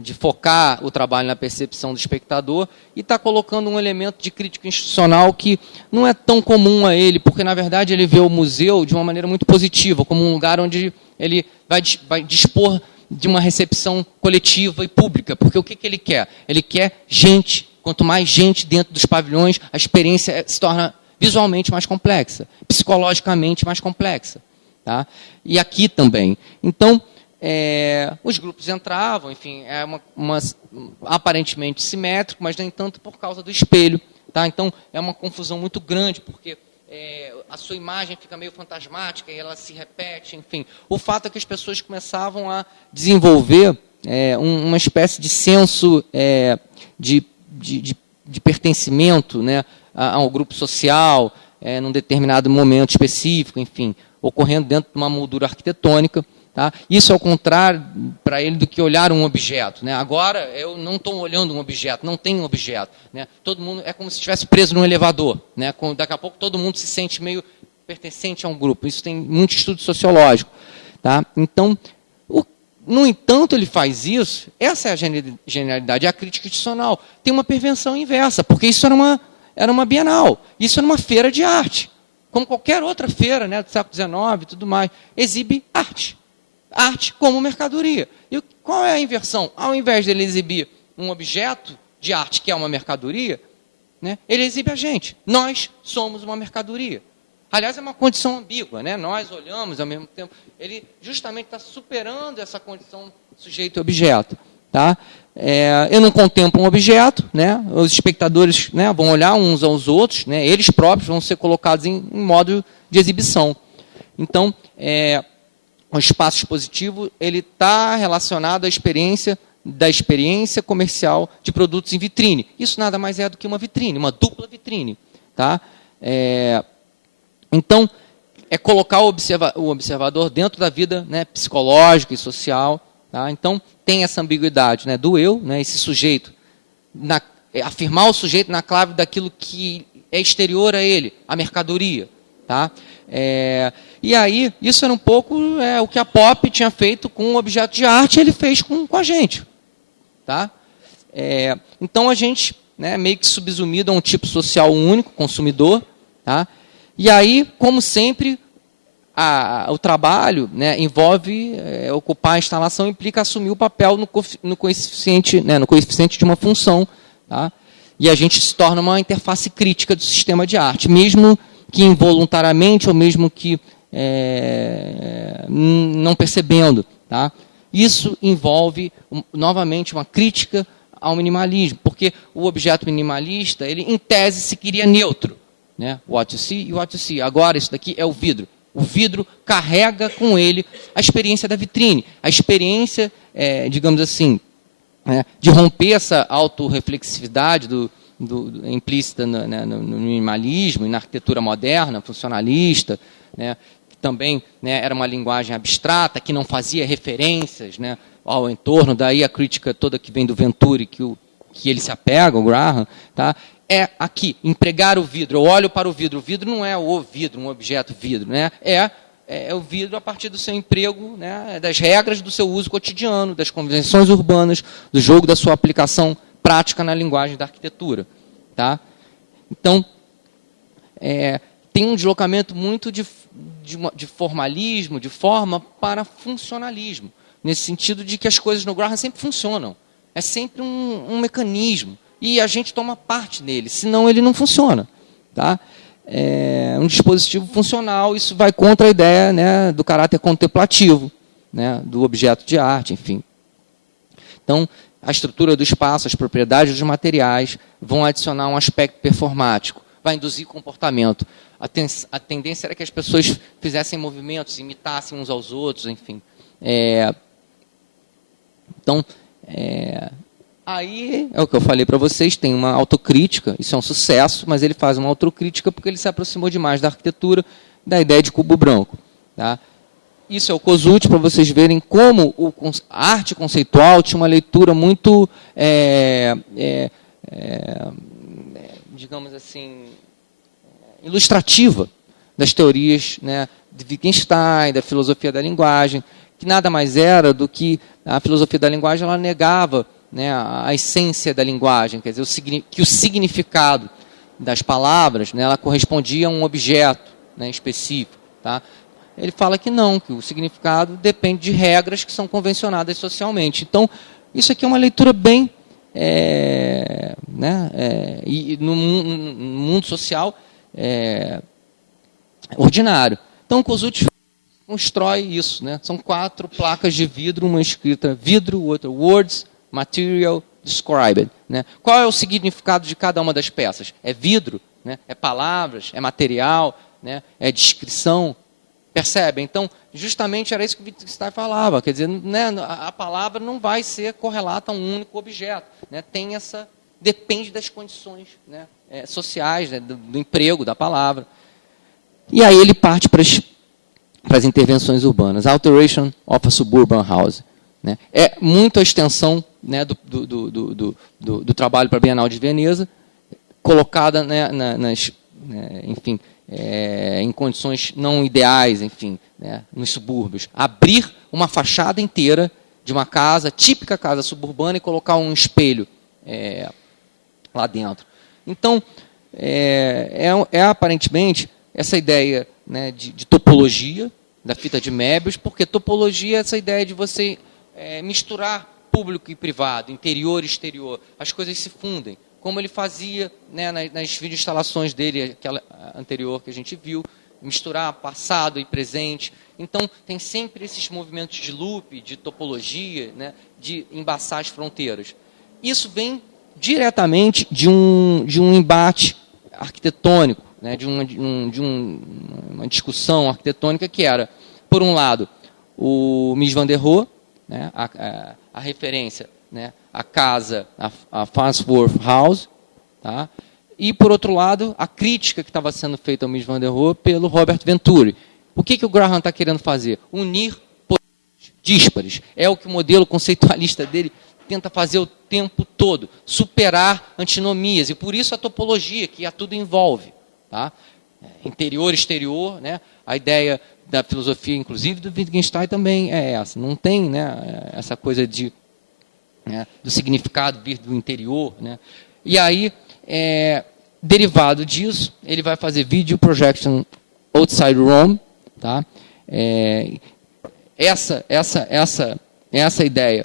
de focar o trabalho na percepção do espectador, e está colocando um elemento de crítica institucional que não é tão comum a ele, porque, na verdade, ele vê o museu de uma maneira muito positiva, como um lugar onde ele vai dispor de uma recepção coletiva e pública, porque o que ele quer? Ele quer gente. Quanto mais gente dentro dos pavilhões, a experiência se torna visualmente mais complexa, psicologicamente mais complexa. Tá? E aqui também. Então, os grupos entravam, enfim, aparentemente simétrico, mas nem tanto por causa do espelho. Tá? Então, é uma confusão muito grande, porque a sua imagem fica meio fantasmática e ela se repete, enfim. O fato é que as pessoas começavam a desenvolver uma espécie de senso de pertencimento, né, a um grupo social, num determinado momento específico, enfim, ocorrendo dentro de uma moldura arquitetônica. Tá? Isso é o contrário para ele do que olhar um objeto. Né? Agora, eu não estou olhando um objeto, não tem um objeto. Né? Todo mundo é como se estivesse preso num elevador. Né? Daqui a pouco todo mundo se sente meio pertencente a um grupo. Isso tem muito estudo sociológico. Tá? Então, no entanto, ele faz isso, essa é a genialidade, é a crítica institucional. Tem uma perversão inversa, porque isso era uma bienal, isso era uma feira de arte. Como qualquer outra feira, né, do século XIX e tudo mais, exibe arte. Arte como mercadoria. E qual é a inversão? Ao invés de ele exibir um objeto de arte que é uma mercadoria, né, ele exibe a gente. Nós somos uma mercadoria. Aliás, é uma condição ambígua. Né? Nós olhamos ao mesmo tempo. Ele justamente está superando essa condição sujeito e objeto. Tá? Eu não contemplo um objeto. Né? Os espectadores, né, vão olhar uns aos outros. Né? Eles próprios vão ser colocados em modo de exibição. Então, o espaço expositivo está relacionado à experiência comercial de produtos em vitrine. Isso nada mais é do que uma vitrine, uma dupla vitrine. Tá? Então, é colocar o observador dentro da vida, né, psicológica e social. Tá? Então, tem essa ambiguidade, né, do eu, né, esse sujeito, afirmar o sujeito na clave daquilo que é exterior a ele, a mercadoria. Tá? E aí, isso era um pouco o que a Pop tinha feito com um objeto de arte, ele fez com a gente. Tá? Então, a gente, né, meio que subsumido a um tipo social único, consumidor. Tá? E aí, como sempre, o trabalho, né, envolve ocupar a instalação, implica assumir o papel no coeficiente, né, no coeficiente de uma função. Tá? E a gente se torna uma interface crítica do sistema de arte, mesmo que involuntariamente ou mesmo que não percebendo. Tá? Isso envolve, novamente, uma crítica ao minimalismo, porque o objeto minimalista, ele, em tese, se queria neutro. Né? What you see e what you see. Agora, isso daqui é o vidro. O vidro carrega com ele a experiência da vitrine, a experiência, digamos assim, de romper essa autorreflexividade implícita no minimalismo e na arquitetura moderna, funcionalista, né, que também, né, era uma linguagem abstrata, que não fazia referências, né, ao entorno, daí a crítica toda que vem do Venturi, que ele se apega, o Graham, tá? Aqui, empregar o vidro. Eu olho para o vidro não é o vidro, um objeto vidro, né? É o vidro a partir do seu emprego, né, das regras do seu uso cotidiano, das convenções urbanas, do jogo da sua aplicação prática na linguagem da arquitetura. Tá? Então, tem um deslocamento muito de formalismo, de forma, para funcionalismo, nesse sentido de que as coisas no Graham sempre funcionam. É sempre um mecanismo, e a gente toma parte nele, senão ele não funciona. Tá? Um dispositivo funcional, isso vai contra a ideia, né, do caráter contemplativo, né, do objeto de arte, enfim. Então, a estrutura do espaço, as propriedades dos materiais vão adicionar um aspecto performático, vai induzir comportamento. A tendência era que as pessoas fizessem movimentos, imitassem uns aos outros, enfim. Então, aí é o que eu falei para vocês, tem uma autocrítica, isso é um sucesso, mas ele faz uma autocrítica porque ele se aproximou demais da arquitetura, da ideia de cubo branco. Tá? Isso é o Kosuth, para vocês verem como a arte conceitual tinha uma leitura muito, digamos assim, ilustrativa das teorias, né, de Wittgenstein, da filosofia da linguagem, que nada mais era do que a filosofia da linguagem, ela negava, né, a essência da linguagem, quer dizer, que o significado das palavras, né, ela correspondia a um objeto, né, específico. Tá? Ele fala que não, que o significado depende de regras que são convencionadas socialmente. Então, isso aqui é uma leitura bem, e no mundo social ordinário. Então, o Kosuth constrói isso. Né? São 4 placas de vidro, uma escrita vidro, outra words, material, described. Né? Qual é o significado de cada uma das peças? É vidro? né? É palavras, é material, né? É descrição. Percebe? Então, justamente era isso que o Wittgenstein falava. Quer dizer, né, a palavra não vai ser correlata a um único objeto. Né? Depende das condições, né, sociais, né, do emprego da palavra. E aí ele parte para as intervenções urbanas. Alteration of a Suburban House. Né? É muito a extensão, né, do trabalho para a Bienal de Veneza, colocada, né, enfim, em condições não ideais, enfim, né, nos subúrbios. Abrir uma fachada inteira de uma casa, típica casa suburbana, e colocar um espelho lá dentro. Então, aparentemente essa ideia, né, de topologia, da fita de Möbius, porque topologia é essa ideia de você misturar público e privado, interior e exterior. As coisas se fundem, como ele fazia, né, nas videoinstalações dele, aquela anterior que a gente viu, misturar passado e presente. Então, tem sempre esses movimentos de loop, de topologia, né, de embaçar as fronteiras. Isso vem diretamente de um embate arquitetônico, né, de uma discussão arquitetônica que era, por um lado, o Mies van der Rohe, né, a referência, né, a casa, a Farnsworth House, tá? E, por outro lado, a crítica que estava sendo feita ao Mies van der Rohe pelo Robert Venturi. O que o Graham está querendo fazer? Unir potências díspares. É o que o modelo conceitualista dele tenta fazer o tempo todo, superar antinomias. E, por isso, a topologia, que a tudo envolve. Tá? Interior, exterior, né? A ideia da filosofia, inclusive, do Wittgenstein também é essa. Não tem, né, essa coisa né, do significado vir do interior. Né? E aí, derivado disso, ele vai fazer Video Projection Outside Rome. Tá? Essa ideia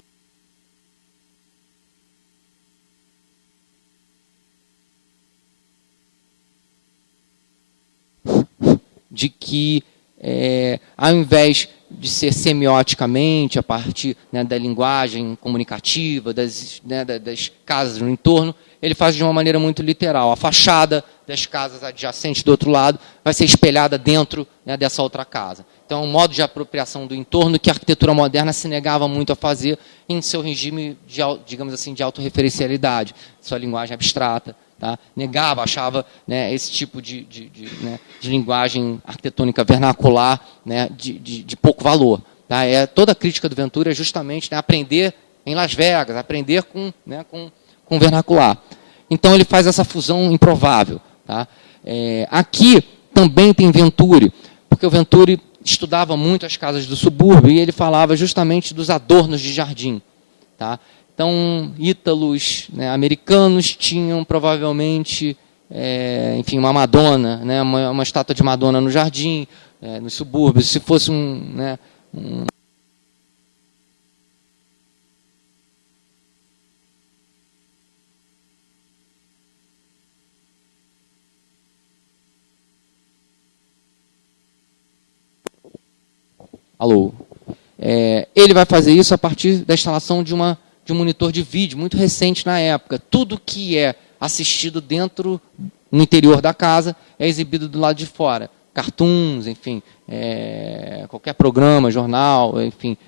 de que, ao invés de ser semioticamente, a partir, né, da linguagem comunicativa, das casas no entorno, ele faz de uma maneira muito literal. A fachada das casas adjacentes do outro lado vai ser espelhada dentro, né, dessa outra casa. Então, é um modo de apropriação do entorno que a arquitetura moderna se negava muito a fazer em seu regime, digamos assim, de autorreferencialidade, sua linguagem abstrata. Tá? Negava, achava, né, esse tipo de linguagem arquitetônica vernacular, né, de pouco valor. Tá? Toda a crítica do Venturi é justamente, né, aprender em Las Vegas, aprender com vernacular. Então, ele faz essa fusão improvável. Tá? Aqui também tem Venturi, porque o Venturi estudava muito as casas do subúrbio e ele falava justamente dos adornos de jardim. Tá? Então, ítalos, né, americanos tinham provavelmente, enfim, uma Madonna, né, uma estátua de Madonna no jardim, nos subúrbios. Se fosse Alô. Ele vai fazer isso a partir da instalação de um monitor de vídeo, muito recente na época. Tudo que é assistido no interior da casa, é exibido do lado de fora. Cartoons, enfim, qualquer programa, jornal, enfim,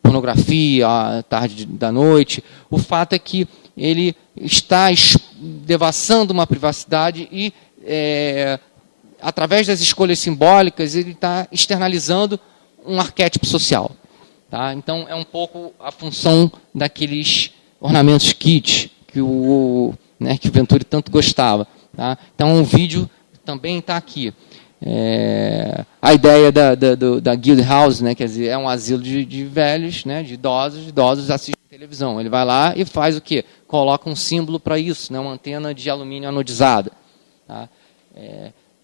pornografia, à tarde da noite. O fato é que ele está devassando uma privacidade e, através das escolhas simbólicas, ele está externalizando um arquétipo social. Tá? Então, é um pouco a função daqueles ornamentos kitsch que o Venturi tanto gostava. Tá? Então, o vídeo também está aqui. A ideia da Guild House, né, quer dizer, é um asilo de velhos, né, de idosos assistem televisão. Ele vai lá e faz o quê? Coloca um símbolo para isso, né, uma antena de alumínio anodizada. Tá?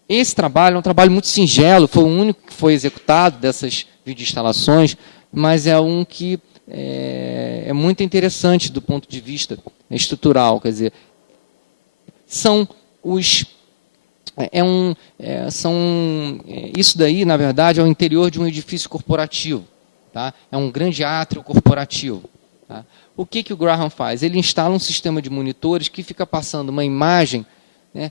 Esse trabalho é um trabalho muito singelo, foi o único que foi executado dessas videoinstalações, mas é um que é muito interessante do ponto de vista estrutural. Quer dizer, isso daí, na verdade, é o interior de um edifício corporativo. Tá? É um grande átrio corporativo. Tá? O que o Graham faz? Ele instala um sistema de monitores que fica passando uma imagem, né,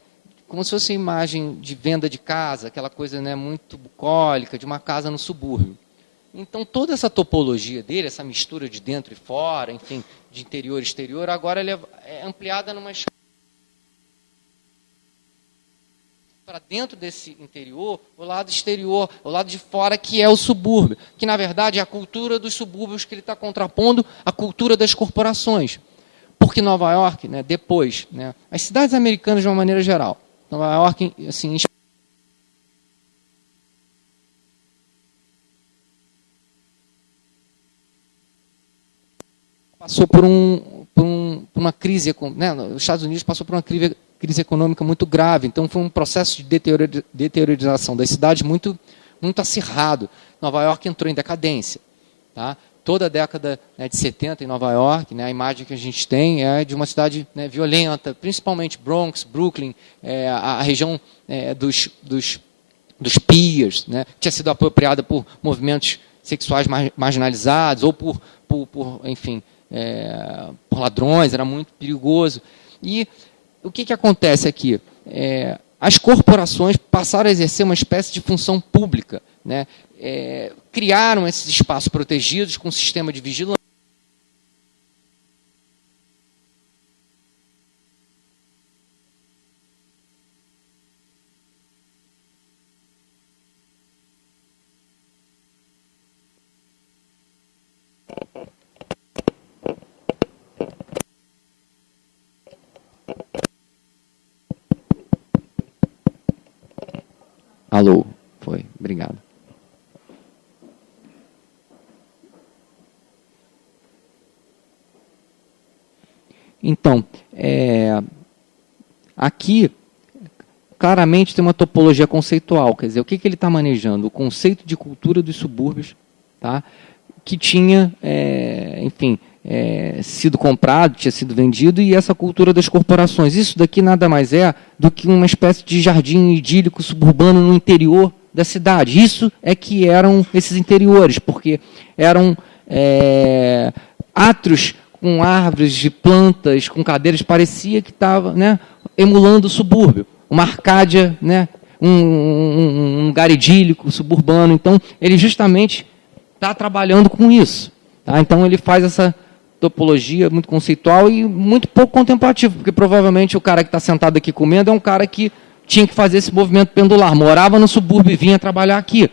como se fosse a imagem de venda de casa, aquela coisa, né, muito bucólica, de uma casa no subúrbio. Então, toda essa topologia dele, essa mistura de dentro e fora, enfim, de interior e exterior, agora ele é ampliada numa escala para dentro desse interior, o lado exterior, o lado de fora, que é o subúrbio, que, na verdade, é a cultura dos subúrbios que ele está contrapondo à cultura das corporações. Porque Nova York, né, depois, né, as cidades americanas, de uma maneira geral, Nova York, assim, passou por uma crise, né, os Estados Unidos passou por uma crise econômica muito grave, então foi um processo de deteriorização das cidades muito acirrado. Nova York entrou em decadência. Tá? Toda a década, né, de 70 em Nova York, né, a imagem que a gente tem é de uma cidade, né, violenta, principalmente Bronx, Brooklyn, a região dos piers, né, tinha sido apropriada por movimentos sexuais marginalizados ou por enfim, por ladrões, era muito perigoso. E o que acontece aqui? As corporações passaram a exercer uma espécie de função pública, né? Criaram esses espaços protegidos com um sistema de vigilância. Alô, foi, obrigado. Então, aqui, claramente tem uma topologia conceitual, quer dizer, o que ele está manejando? O conceito de cultura dos subúrbios, tá? Que tinha, enfim, sido comprado, tinha sido vendido, e essa cultura das corporações. Isso daqui nada mais é do que uma espécie de jardim idílico suburbano no interior da cidade. Isso é que eram esses interiores, porque eram átrios com árvores de plantas, com cadeiras, parecia que estava, né, emulando o subúrbio. Uma Arcádia, né, um lugar idílico, suburbano. Então, ele justamente está trabalhando com isso. Tá? Então, ele faz essa topologia muito conceitual e muito pouco contemplativo, porque provavelmente o cara que está sentado aqui comendo é um cara que tinha que fazer esse movimento pendular, morava no subúrbio e vinha trabalhar aqui.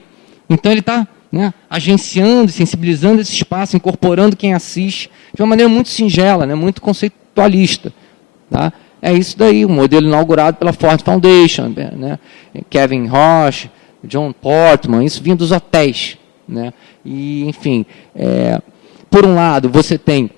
Então, ele está, né, agenciando, sensibilizando esse espaço, incorporando quem assiste, de uma maneira muito singela, né, muito conceitualista. Tá? É isso daí, o modelo inaugurado pela Ford Foundation, né, Kevin Roche, John Portman, isso vinha dos hotéis. Né? E, enfim, por um lado, você tem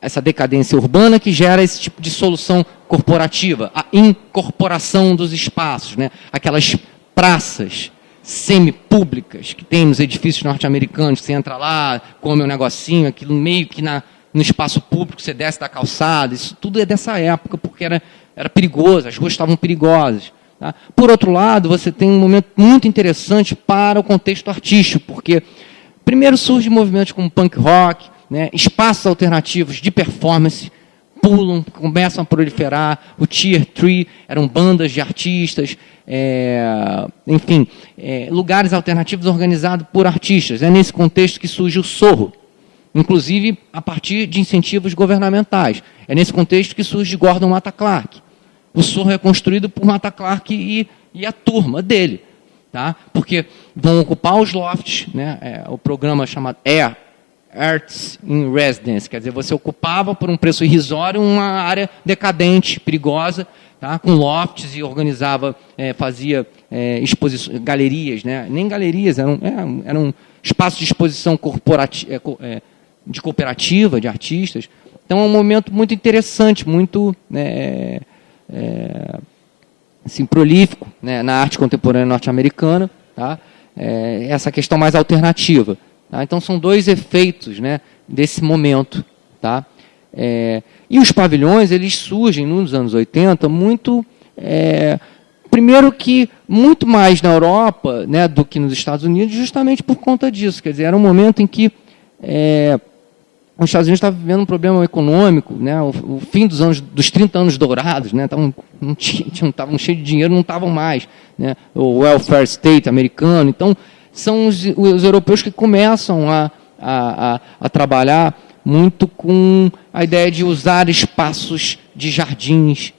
essa decadência urbana que gera esse tipo de solução corporativa, a incorporação dos espaços, né? Aquelas praças semipúblicas que tem nos edifícios norte-americanos, você entra lá, come um negocinho, aquilo meio que no espaço público, você desce da calçada, isso tudo é dessa época, porque era perigoso, as ruas estavam perigosas. Tá? Por outro lado, você tem um momento muito interessante para o contexto artístico, porque primeiro surgem movimentos como punk rock, né, espaços alternativos de performance, começam a proliferar, o Tier 3 eram bandas de artistas, enfim, lugares alternativos organizados por artistas. É nesse contexto que surge o Sorro, inclusive a partir de incentivos governamentais. É nesse contexto que surge Gordon Matta Clark. O Sorro é construído por Matta Clark e a turma dele. Tá? Porque vão ocupar os lofts, né? O programa chamado Arts in Residence, quer dizer, você ocupava por um preço irrisório uma área decadente, perigosa, tá? Com lofts e organizava, fazia exposições, galerias, né? Nem galerias, eram espaços de exposição de cooperativa, de artistas. Então é um momento muito interessante, muito assim, prolífico, né, na arte contemporânea norte-americana, tá? Essa questão mais alternativa. Tá? Então, são dois efeitos, né, desse momento. Tá? E os pavilhões, eles surgem nos anos 80 muito... primeiro que muito mais na Europa, né, do que nos Estados Unidos, justamente por conta disso. Quer dizer, era um momento em que os Estados Unidos estavam vivendo um problema econômico, né? O fim dos 30 anos dourados, né? Estavam cheios de dinheiro, não estavam mais, né? O welfare state americano. Então, são os europeus que começam a trabalhar muito com a ideia de usar espaços de jardins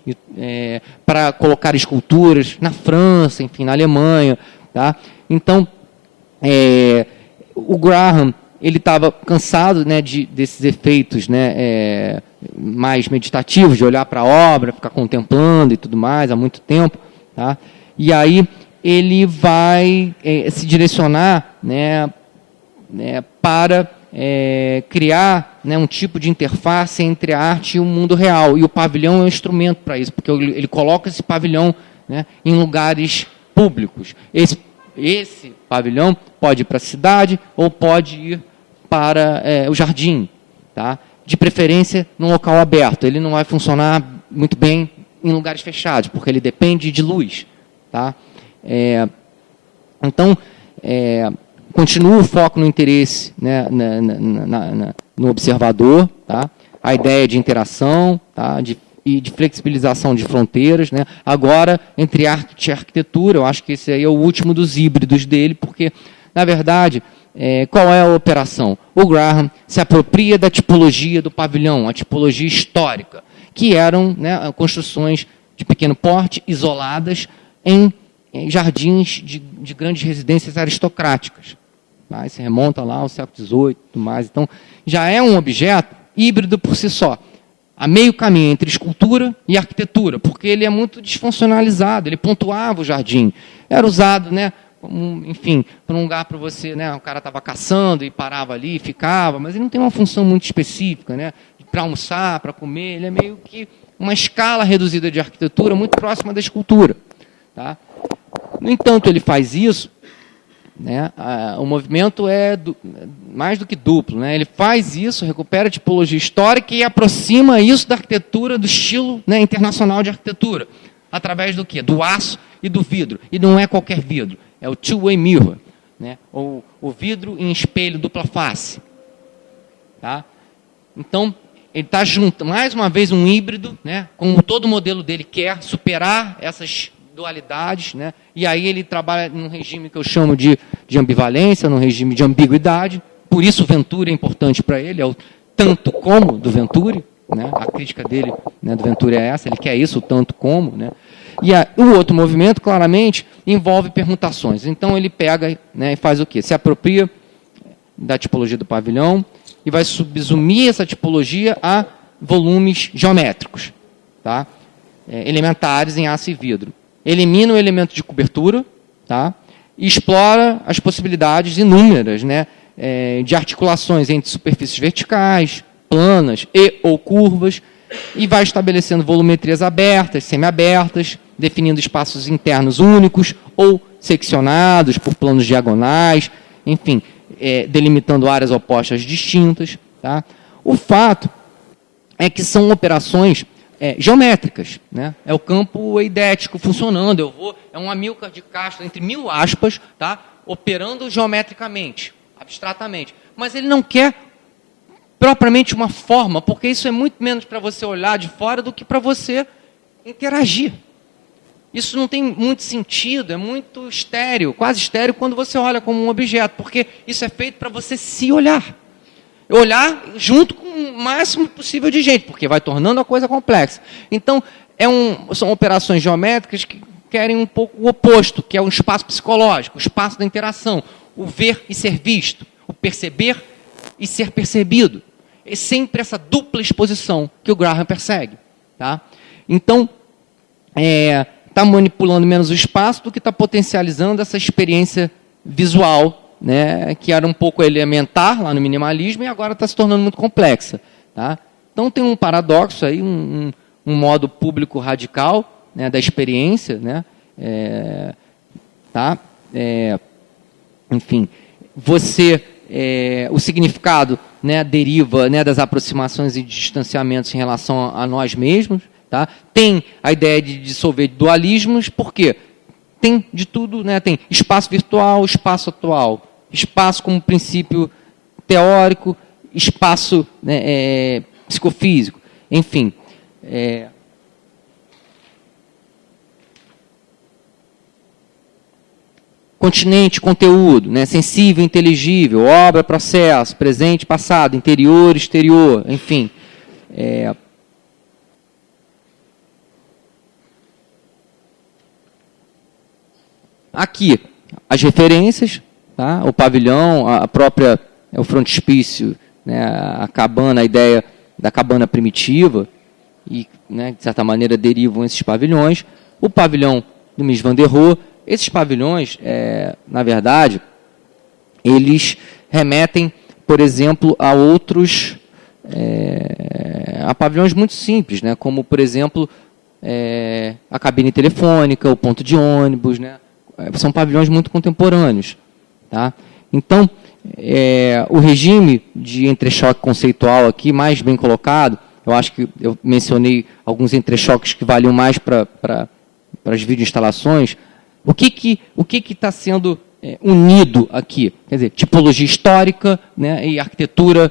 para colocar esculturas na França, enfim, na Alemanha. Tá? Então, o Graham ele estava cansado, né, desses efeitos, né, mais meditativos, de olhar para a obra, ficar contemplando e tudo mais há muito tempo. Tá? E aí ele vai se direcionar, né, para criar, né, um tipo de interface entre a arte e o mundo real. E o pavilhão é um instrumento para isso, porque ele coloca esse pavilhão, né, em lugares públicos. Esse pavilhão pode ir para a cidade ou pode ir para o jardim, tá? De preferência num local aberto. Ele não vai funcionar muito bem em lugares fechados, porque ele depende de luz. Tá? Então, continua o foco no interesse, né, no observador, tá? A ideia de interação, tá? E de flexibilização de fronteiras, né? Agora, entre arte e arquitetura, eu acho que esse aí é o último dos híbridos dele, porque, na verdade, qual é a operação? O Graham se apropria da tipologia do pavilhão, a tipologia histórica, que eram, né, construções de pequeno porte, isoladas, em jardins de grandes residências aristocráticas. Tá? Se remonta lá ao século XVIII e tudo mais. Então, já é um objeto híbrido por si só, a meio caminho entre escultura e arquitetura, porque ele é muito desfuncionalizado, ele pontuava o jardim. Era usado, né, como, enfim, para um lugar para você, né, o cara estava caçando e parava ali, ficava, mas ele não tem uma função muito específica, né, para almoçar, para comer, ele é meio que uma escala reduzida de arquitetura muito próxima da escultura. Tá? No entanto, ele faz isso, né, o movimento é mais do que duplo. Né, ele faz isso, recupera a tipologia histórica e aproxima isso da arquitetura, do estilo, né, internacional de arquitetura. Através do quê? Do aço e do vidro. E não é qualquer vidro, é o two-way mirror, né, ou o vidro em espelho dupla face. Tá? Então, ele está junto, mais uma vez, um híbrido, né, como todo modelo dele quer superar essas dualidades, né? E aí ele trabalha num regime que eu chamo de ambivalência, num regime de ambiguidade. Por isso o Venturi é importante para ele, é o tanto como do Venturi, né? A crítica dele, né, do Venturi é essa, ele quer isso, o tanto como, né? E o outro movimento, claramente, envolve permutações. Então ele pega, né, e faz o quê? Se apropria da tipologia do pavilhão e vai subsumir essa tipologia a volumes geométricos, tá? Elementares em aço e vidro. Elimina o elemento de cobertura, tá? E explora as possibilidades inúmeras, né, de articulações entre superfícies verticais, planas e ou curvas, e vai estabelecendo volumetrias abertas, semiabertas, definindo espaços internos únicos ou seccionados por planos diagonais, enfim, delimitando áreas opostas distintas. Tá? O fato é que são operações geométricas, né? É o campo eidético funcionando. É um Amílcar de Castro, entre 1000 aspas, tá? Operando geometricamente, abstratamente. Mas ele não quer propriamente uma forma, porque isso é muito menos para você olhar de fora do que para você interagir. Isso não tem muito sentido, é muito estéril, quase estéril quando você olha como um objeto, porque isso é feito para você se olhar. Olhar junto com o máximo possível de gente, porque vai tornando a coisa complexa. Então, são operações geométricas que querem um pouco o oposto, que é um espaço psicológico, o espaço da interação, o ver e ser visto, o perceber e ser percebido. É sempre essa dupla exposição que o Graham persegue. Tá? Então, está manipulando menos o espaço do que está potencializando essa experiência visual, né, que era um pouco elementar lá no minimalismo e agora está se tornando muito complexa. Tá? Então tem um paradoxo aí, um modo público radical, né, da experiência, né, tá? Enfim, o significado, né, deriva, né, das aproximações e distanciamentos em relação a nós mesmos. Tá? Tem a ideia de dissolver dualismos, por quê? Tem de tudo, né? Tem espaço virtual, espaço atual. Espaço como princípio teórico espaço, né, psicofísico, enfim. Continente, conteúdo, né, sensível, inteligível, obra, processo, presente, passado, interior, exterior, enfim. Aqui, as referências, tá? O pavilhão, a própria, o frontispício, né, a cabana, a ideia da cabana primitiva, e, né, de certa maneira, derivam esses pavilhões. O pavilhão do Mies van der Rohe, esses pavilhões, na verdade, eles remetem, por exemplo, a outros, a pavilhões muito simples, né, como, por exemplo, a cabine telefônica, o ponto de ônibus, né, são pavilhões muito contemporâneos. Tá? Então, o regime de entrechoque conceitual aqui, mais bem colocado, eu acho que eu mencionei alguns entrechoques que valiam mais para as videoinstalações. O que está sendo unido aqui? Quer dizer, tipologia histórica, né, e arquitetura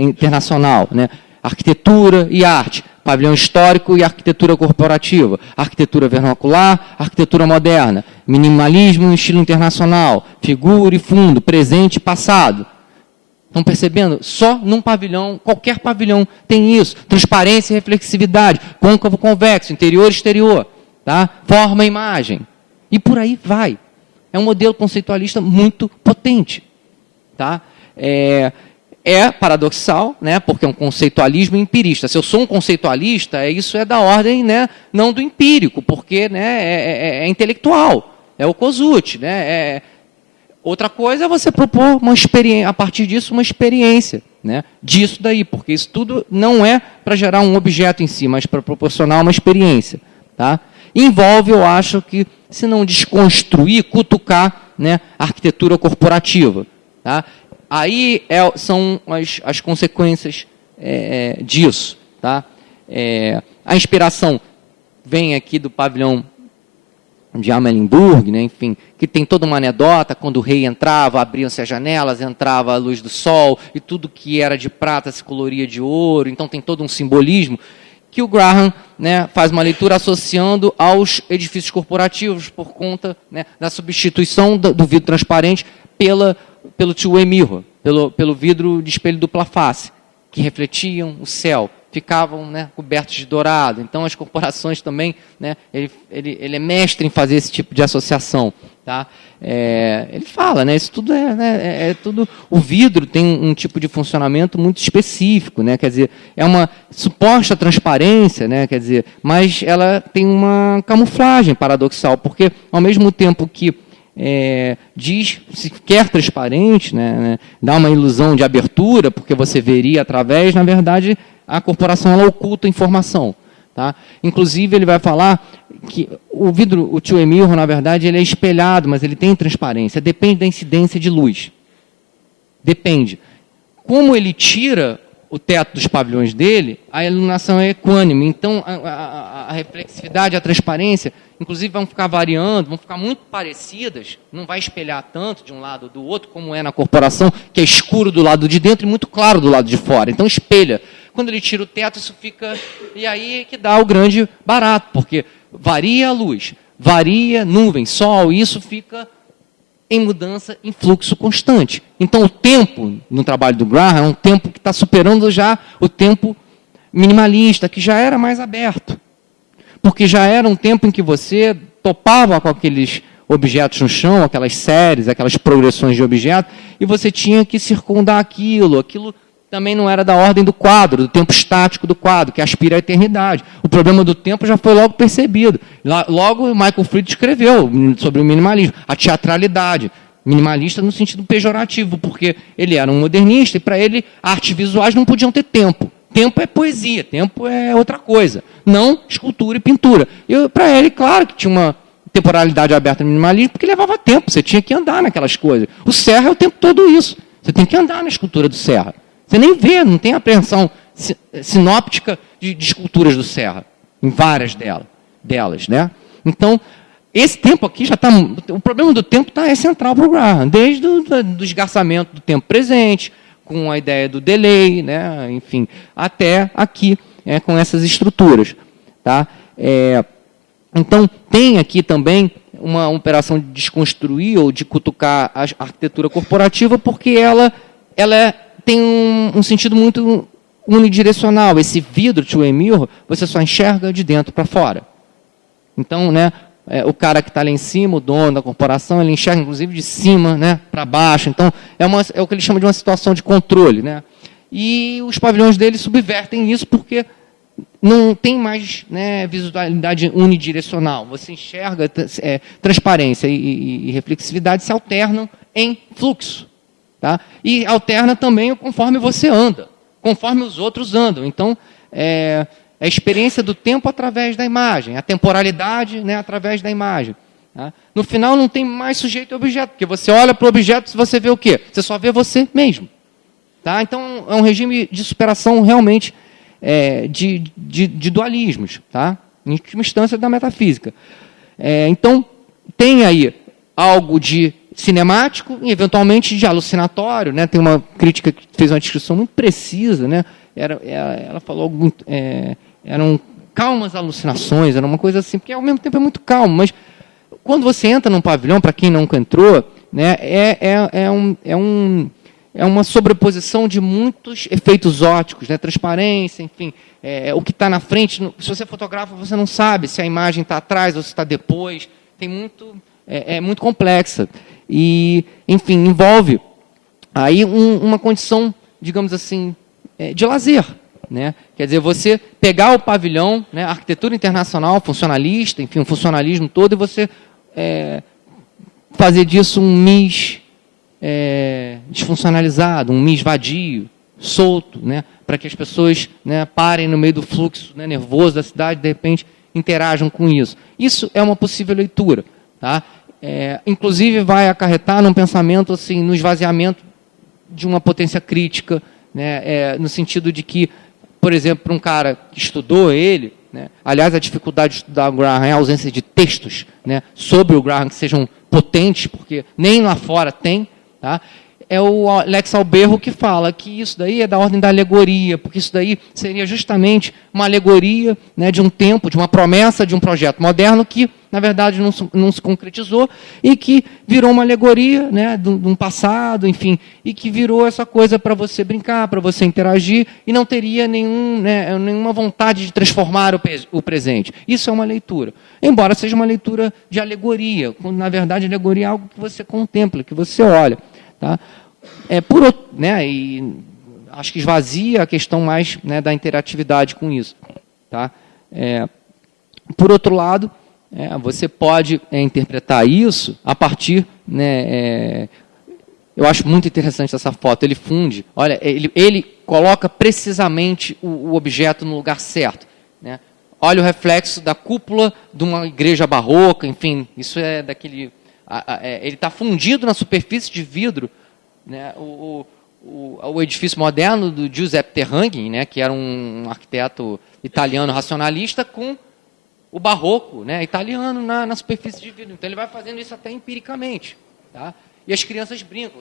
internacional, né? Arquitetura e arte, pavilhão histórico e arquitetura corporativa, arquitetura vernacular, arquitetura moderna, minimalismo e estilo internacional, figura e fundo, presente e passado. Estão percebendo? Só num pavilhão, qualquer pavilhão tem isso. Transparência e reflexividade, côncavo convexo, interior e exterior, tá? Forma e imagem. E por aí vai. É um modelo conceitualista muito potente. Tá? É paradoxal, né, porque é um conceitualismo empirista. Se eu sou um conceitualista, isso é da ordem, né, não do empírico, porque, né, é intelectual, é o Kosuth, né, outra coisa é você propor uma experiência, a partir disso uma experiência, né, disso daí, porque isso tudo não é para gerar um objeto em si, mas para proporcionar uma experiência. Tá? Envolve, eu acho que, se não desconstruir, cutucar, né, a arquitetura corporativa. Tá? Aí são as consequências disso. Tá? A inspiração vem aqui do pavilhão de Amalienburg, né, enfim, que tem toda uma anedota, quando o rei entrava, abriam-se as janelas, entrava a luz do sol, e tudo que era de prata se coloria de ouro, então tem todo um simbolismo, que o Graham, né, faz uma leitura associando aos edifícios corporativos, por conta, né, da substituição do vidro transparente pelo two-way mirror, pelo vidro de espelho dupla face, que refletiam o céu, ficavam, né, cobertos de dourado. Então, as corporações também, né, ele é mestre em fazer esse tipo de associação. Tá? Ele fala, né, isso tudo tudo. O vidro tem um tipo de funcionamento muito específico, né, quer dizer, é uma suposta transparência, né, quer dizer, mas ela tem uma camuflagem paradoxal, porque ao mesmo tempo que diz, se quer transparente, né, dá uma ilusão de abertura, porque você veria através, na verdade, a corporação ela oculta informação. Tá? Inclusive, ele vai falar que o vidro, o two-way mirror, na verdade, ele é espelhado, mas ele tem transparência. Depende da incidência de luz. Depende. Como ele tira o teto dos pavilhões dele, a iluminação é equânime. Então, a reflexividade, a transparência, inclusive, vão ficar variando, vão ficar muito parecidas. Não vai espelhar tanto de um lado ou do outro, como é na corporação, que é escuro do lado de dentro e muito claro do lado de fora. Então, espelha. Quando ele tira o teto, isso fica... E aí que dá o grande barato, porque varia a luz, varia nuvem, sol, e isso fica em mudança, em fluxo constante. Então, o tempo no trabalho do Graham é um tempo que está superando já o tempo minimalista, que já era mais aberto. Porque já era um tempo em que você topava com aqueles objetos no chão, aquelas séries, aquelas progressões de objetos, e você tinha que circundar aquilo também não era da ordem do quadro, do tempo estático do quadro, que aspira à eternidade. O problema do tempo já foi logo percebido. Logo, Michael Fried escreveu sobre o minimalismo, a teatralidade. Minimalista no sentido pejorativo, porque ele era um modernista e, para ele, artes visuais não podiam ter tempo. Tempo é poesia, tempo é outra coisa. Não escultura e pintura. E, para ele, claro que tinha uma temporalidade aberta no minimalismo, porque levava tempo, você tinha que andar naquelas coisas. O Serra é o tempo todo isso. Você tem que andar na escultura do Serra. Você nem vê, não tem apreensão sinóptica de esculturas do Serra, em várias delas. Né? Então, esse tempo aqui já está... O problema do tempo é central para o Graham, desde o esgarçamento do tempo presente, com a ideia do delay, né? Enfim, até aqui com essas estruturas. Tá? Então, tem aqui também uma operação de desconstruir ou de cutucar a arquitetura corporativa, porque ela tem um sentido muito unidirecional. Esse vidro to a mirror, você só enxerga de dentro para fora. Então, né, o cara que está ali em cima, o dono da corporação, ele enxerga, inclusive, de cima, né, para baixo. Então, é o que ele chama de uma situação de controle. Né? E os pavilhões dele subvertem isso porque não tem mais, né, visualidade unidirecional. Você enxerga, transparência e reflexividade se alternam em fluxo. Tá? E alterna também conforme você anda, conforme os outros andam. Então, a experiência do tempo através da imagem, a temporalidade, né, através da imagem. Tá? No final, não tem mais sujeito e objeto, porque você olha para o objeto e você vê o quê? Você só vê você mesmo. Tá? Então, é um regime de superação realmente de dualismos, tá? Em última instância da metafísica. Então, tem aí algo de cinemático e, eventualmente, de alucinatório. Né? Tem uma crítica que fez uma descrição muito precisa. Né? Ela falou eram calmas alucinações, era uma coisa assim, porque ao mesmo tempo é muito calmo, mas quando você entra num pavilhão, para quem nunca entrou, né, é uma sobreposição de muitos efeitos ópticos, né? Transparência, enfim. O que está na frente, se você fotografa, você não sabe se a imagem está atrás ou se está depois. É muito complexa. E, enfim, envolve aí uma condição, digamos assim, de lazer. Né? Quer dizer, você pegar o pavilhão, né, a arquitetura internacional, funcionalista, enfim, o funcionalismo todo, e você fazer disso um MIS desfuncionalizado, um MIS vadio, solto, né, para que as pessoas, né, parem no meio do fluxo, né, nervoso da cidade, de repente interajam com isso. Isso é uma possível leitura. Tá? Inclusive vai acarretar num pensamento assim, no esvaziamento de uma potência crítica, né, no sentido de que, por exemplo, para um cara que estudou ele, né, aliás, a dificuldade de estudar o Graham é a ausência de textos, né, sobre o Graham que sejam potentes, porque nem lá fora tem. Tá? É o Alex Alberro que fala que isso daí é da ordem da alegoria, porque isso daí seria justamente uma alegoria, né, de um tempo, de uma promessa de um projeto moderno que, na verdade, não se concretizou e que virou uma alegoria, né, de um passado, enfim, e que virou essa coisa para você brincar, para você interagir e não teria nenhuma vontade de transformar o presente. Isso é uma leitura. Embora seja uma leitura de alegoria, quando, na verdade, alegoria é algo que você contempla, que você olha. Tá? E acho que esvazia a questão mais, né, da interatividade com isso. Tá? Por outro lado, você pode interpretar isso a partir... Né, eu acho muito interessante essa foto. Ele funde, olha, ele coloca precisamente o objeto no lugar certo. Né? Olha o reflexo da cúpula de uma igreja barroca, enfim, isso é daquele... ele está fundido na superfície de vidro, né, o edifício moderno do Giuseppe Terragni, né, que era um arquiteto italiano racionalista, com o barroco, né, italiano na superfície de vidro. Então ele vai fazendo isso até empiricamente. Tá? E as crianças brincam.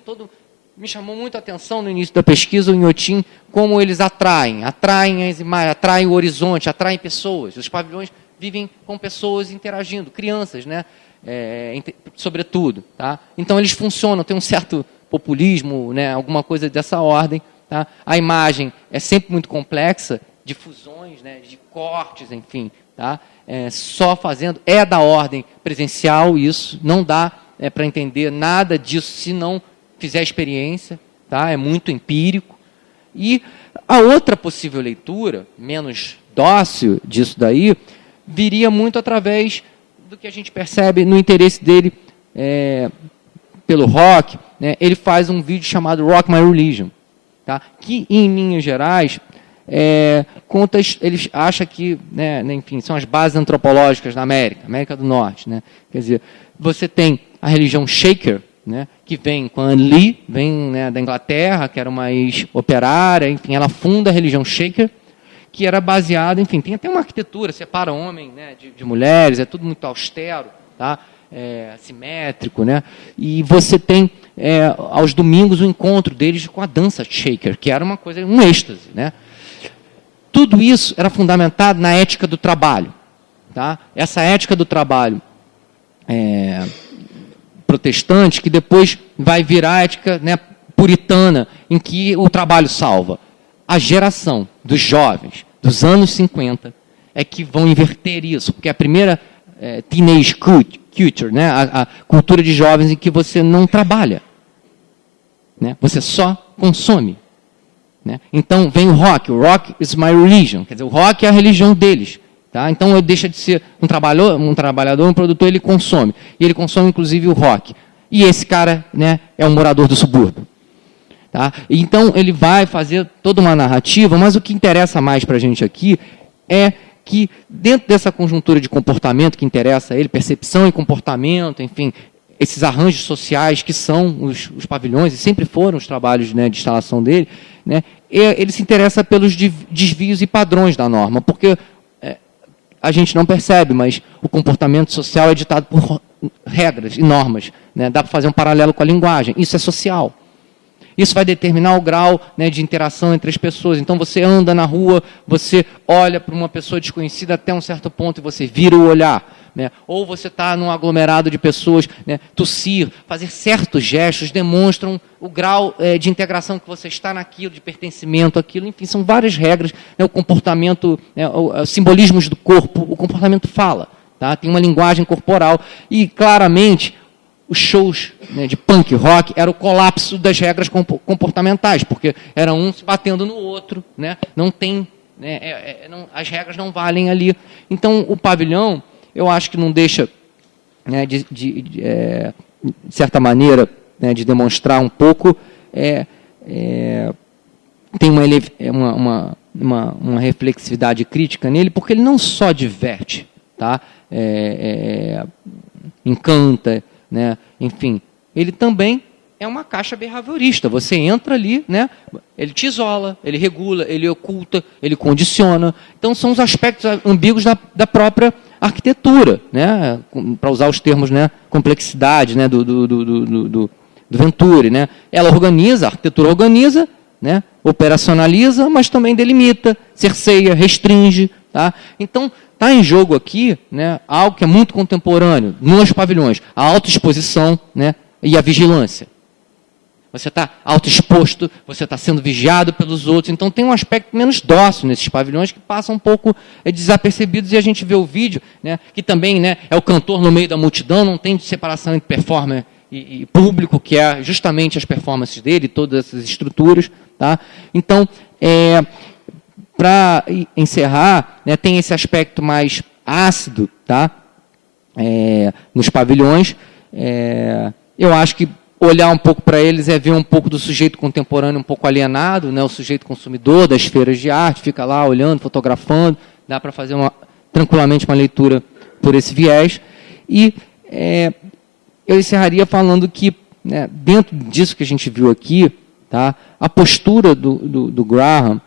Me chamou muito a atenção no início da pesquisa, o Inhotim, como eles atraem as imagens, atraem o horizonte, atraem pessoas. Os pavilhões vivem com pessoas interagindo, crianças, né? Sobretudo. Tá? Então, eles funcionam, tem um certo populismo, né? Alguma coisa dessa ordem. Tá? A imagem é sempre muito complexa, de fusões, né? De cortes, enfim. Tá? Só fazendo, da ordem presencial, isso não dá para entender nada disso se não fizer experiência. Tá? É muito empírico. E a outra possível leitura, menos dócil disso daí, viria muito através do que a gente percebe no interesse dele pelo rock. Né? Ele faz um vídeo chamado Rock My Religion, tá? Que, em linhas gerais, ele acha que, né, enfim, são as bases antropológicas da América do Norte. Né? Quer dizer, você tem a religião Shaker, né, que vem com Anne Lee, vem, né, da Inglaterra, que era uma ex-operária, enfim, ela funda a religião Shaker, que era baseada, enfim, tem até uma arquitetura, separa homem, né, de mulheres, é tudo muito austero, tá? Simétrico, né? E você tem aos domingos, o encontro deles com a dança shaker, que era uma coisa, um êxtase, né? Tudo isso era fundamentado na ética do trabalho. Tá? Essa ética do trabalho protestante, que depois vai virar a ética, né, puritana, em que o trabalho salva. A geração dos jovens dos anos 50 é que vão inverter isso, porque a primeira teenage culture, né, a cultura de jovens em que você não trabalha, né, você só consome. Né? Então vem o rock is my religion, quer dizer, o rock é a religião deles. Tá? Então ele deixa de ser um trabalhador, um produtor, ele consome. E ele consome inclusive o rock. E esse cara, né, é um morador do subúrbio. Tá? Então ele vai fazer toda uma narrativa, mas o que interessa mais para a gente aqui é que dentro dessa conjuntura de comportamento que interessa a ele, percepção e comportamento, enfim, esses arranjos sociais que são os pavilhões, e sempre foram os trabalhos, né, de instalação dele, né, ele se interessa pelos desvios e padrões da norma, porque a gente não percebe, mas o comportamento social é ditado por regras e normas. Né? Dá para fazer um paralelo com a linguagem. Isso é social. Isso vai determinar o grau, né, de interação entre as pessoas. Então, você anda na rua, você olha para uma pessoa desconhecida até um certo ponto e você vira o olhar. Né? Ou você está num aglomerado de pessoas, né, tossir, fazer certos gestos demonstram o grau de integração que você está naquilo, de pertencimento àquilo. Enfim, são várias regras. Né, o comportamento, os simbolismos do corpo, o comportamento fala. Tá? Tem uma linguagem corporal. E, claramente, os shows, né, de punk rock era o colapso das regras comportamentais, porque era um se batendo no outro. Né? Não tem, né, as regras não valem ali. Então, o pavilhão, eu acho que não deixa, né, de certa maneira, né, de demonstrar um pouco, tem uma reflexividade crítica nele, porque ele não só diverte, tá? Encanta, né, enfim, ele também é uma caixa behaviorista. Você entra ali, né, ele te isola, ele regula, ele oculta, ele condiciona. Então, são os aspectos ambíguos da própria arquitetura, né, para usar os termos, né, complexidade, né, do Venturi. Né. Ela organiza, a arquitetura organiza, né, operacionaliza, mas também delimita, cerceia, restringe. Tá? Então, está em jogo aqui, né, algo que é muito contemporâneo nos pavilhões, a autoexposição, né, e a vigilância. Você está autoexposto, você está sendo vigiado pelos outros. Então, tem um aspecto menos dócil nesses pavilhões que passam um pouco desapercebidos. E a gente vê o vídeo, né, que também, né, é o cantor no meio da multidão, não tem separação entre performer e público, que é justamente as performances dele, todas essas estruturas. Tá? Então, para encerrar, né, tem esse aspecto mais ácido, tá? Nos pavilhões. Eu acho que olhar um pouco para eles é ver um pouco do sujeito contemporâneo um pouco alienado, né, o sujeito consumidor das feiras de arte, fica lá olhando, fotografando, dá para fazer tranquilamente uma leitura por esse viés. E eu encerraria falando que, né, dentro disso que a gente viu aqui, tá, a postura do Graham,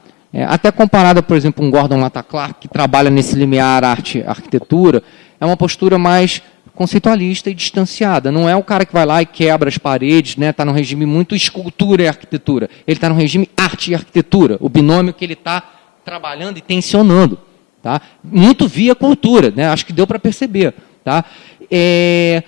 até comparada, por exemplo, com Gordon Latta Clark, que trabalha nesse limiar arte-arquitetura, é uma postura mais conceitualista e distanciada. Não é o cara que vai lá e quebra as paredes, né? Está num regime muito escultura e arquitetura. Ele está no regime arte e arquitetura, o binômio que ele está trabalhando e tensionando. Tá? Muito via cultura, né? Acho que deu para perceber. Tá? É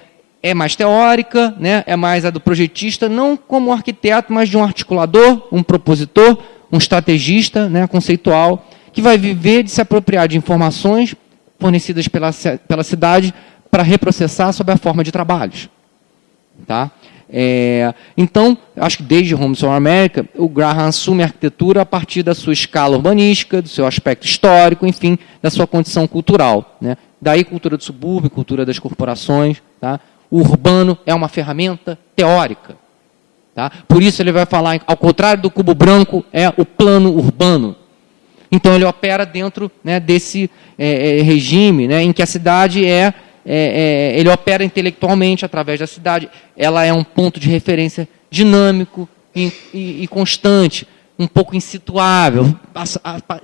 mais teórica, né? É mais a do projetista, não como um arquiteto, mas de um articulador, um propositor, um estrategista, né, conceitual, que vai viver de se apropriar de informações fornecidas pela cidade para reprocessar sob a forma de trabalhos. Tá? Então, acho que desde Homes for America, o Graham assume a arquitetura a partir da sua escala urbanística, do seu aspecto histórico, enfim, da sua condição cultural. Né? Daí, cultura do subúrbio, cultura das corporações. Tá? O urbano é uma ferramenta teórica. Tá? Por isso ele vai falar, ao contrário do cubo branco, é o plano urbano. Então ele opera dentro, né, desse regime, né, em que a cidade ele opera intelectualmente através da cidade. Ela é um ponto de referência dinâmico e constante, um pouco insituável,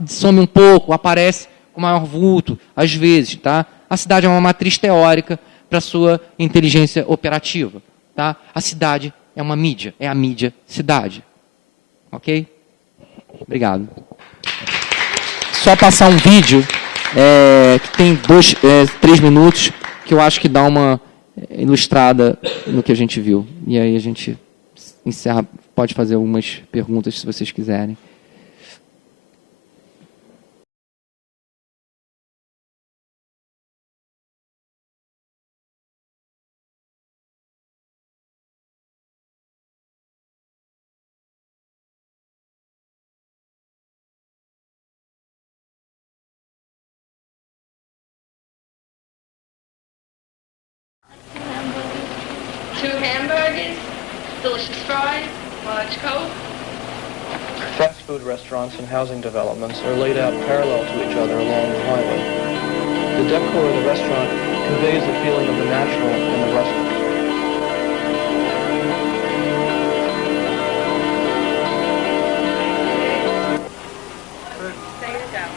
some um pouco, aparece com maior vulto, às vezes. Tá? A cidade é uma matriz teórica para a sua inteligência operativa. Tá? A cidade é é uma mídia, é a mídia cidade. Ok? Obrigado. Só passar um vídeo que tem 3 minutos, que eu acho que dá uma ilustrada no que a gente viu. E aí a gente encerra, pode fazer algumas perguntas se vocês quiserem. Two hamburgers, delicious fries, large Coke. Fast food restaurants and housing developments are laid out parallel to each other along the highway. The decor of the restaurant conveys the feeling of the natural and the rustic. There you go.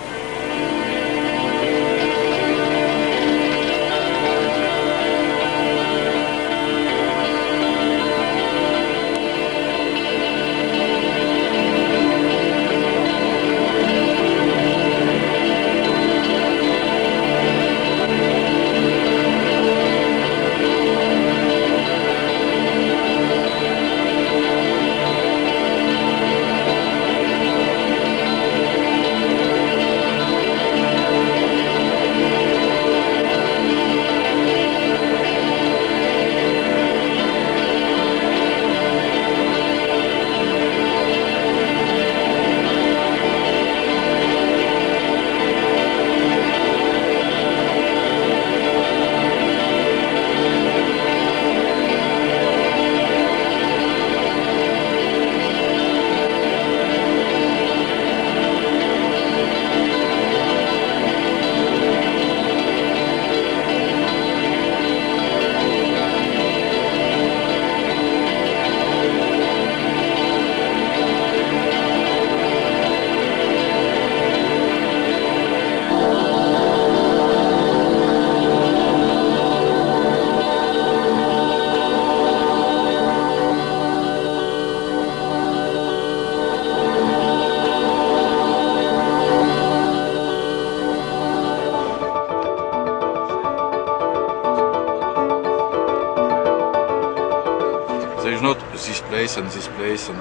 There is not this place and this place, and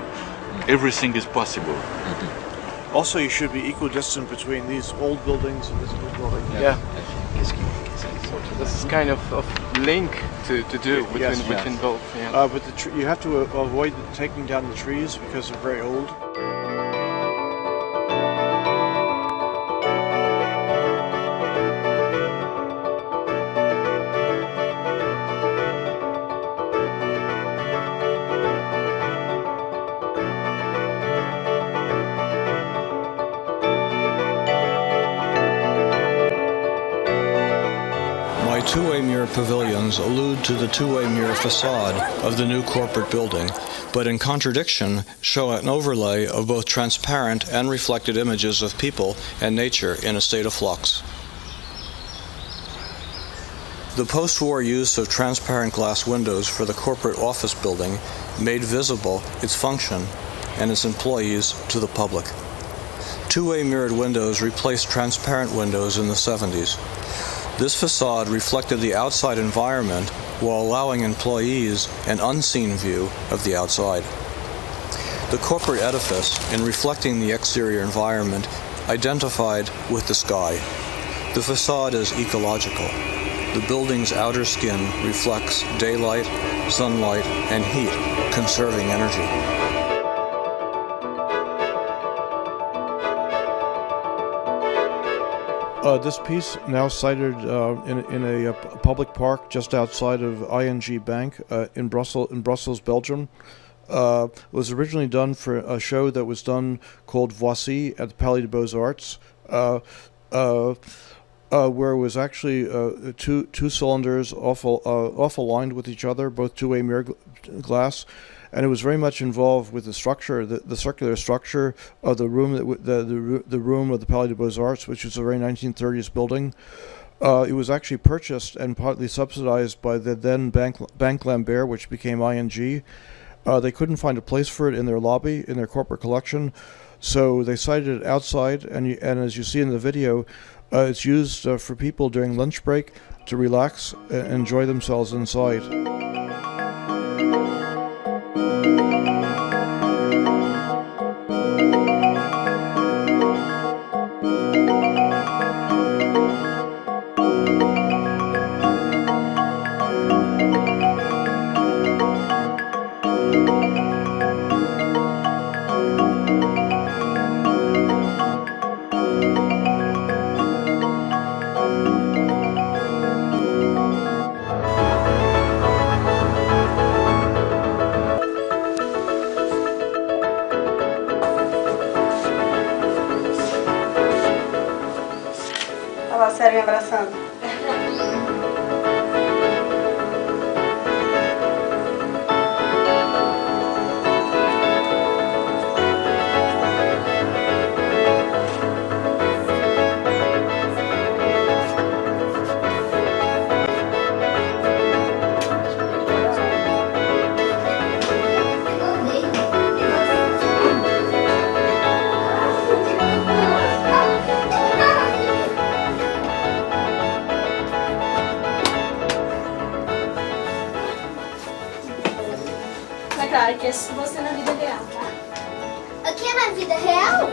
everything is possible. Also, you should be equidistant between these old buildings and this new building. Yeah. This is kind of link to do between both. Yeah. But you have to avoid taking down the trees because they're very old. My two-way mirror pavilions allude to the two-way mirror facade of the new corporate building, but in contradiction show an overlay of both transparent and reflected images of people and nature in a state of flux. The post-war use of transparent glass windows for the corporate office building made visible its function and its employees to the public. Two-way mirrored windows replaced transparent windows in the 70s. This facade reflected the outside environment while allowing employees an unseen view of the outside. The corporate edifice, in reflecting the exterior environment, identified with the sky. The facade is ecological. The building's outer skin reflects daylight, sunlight, and heat, conserving energy. This piece, now sited in a public park just outside of ING Bank in Brussels, Belgium, was originally done for a show that was done called Voici at the Palais des Beaux-Arts, where it was actually two cylinders off aligned with each other, both two-way mirror glass. And it was very much involved with the structure, the circular structure of the room, the room of the Palais des Beaux-Arts, which is a very 1930s building. It was actually purchased and partly subsidized by the then Bank Lambert, which became ING. They couldn't find a place for it in their lobby, in their corporate collection, so they cited it outside, and as you see in the video, it's used for people during lunch break to relax and enjoy themselves inside. Olha lá a Sério me abraçando. Mas claro que é você na vida real, tá? Aqui é na vida real?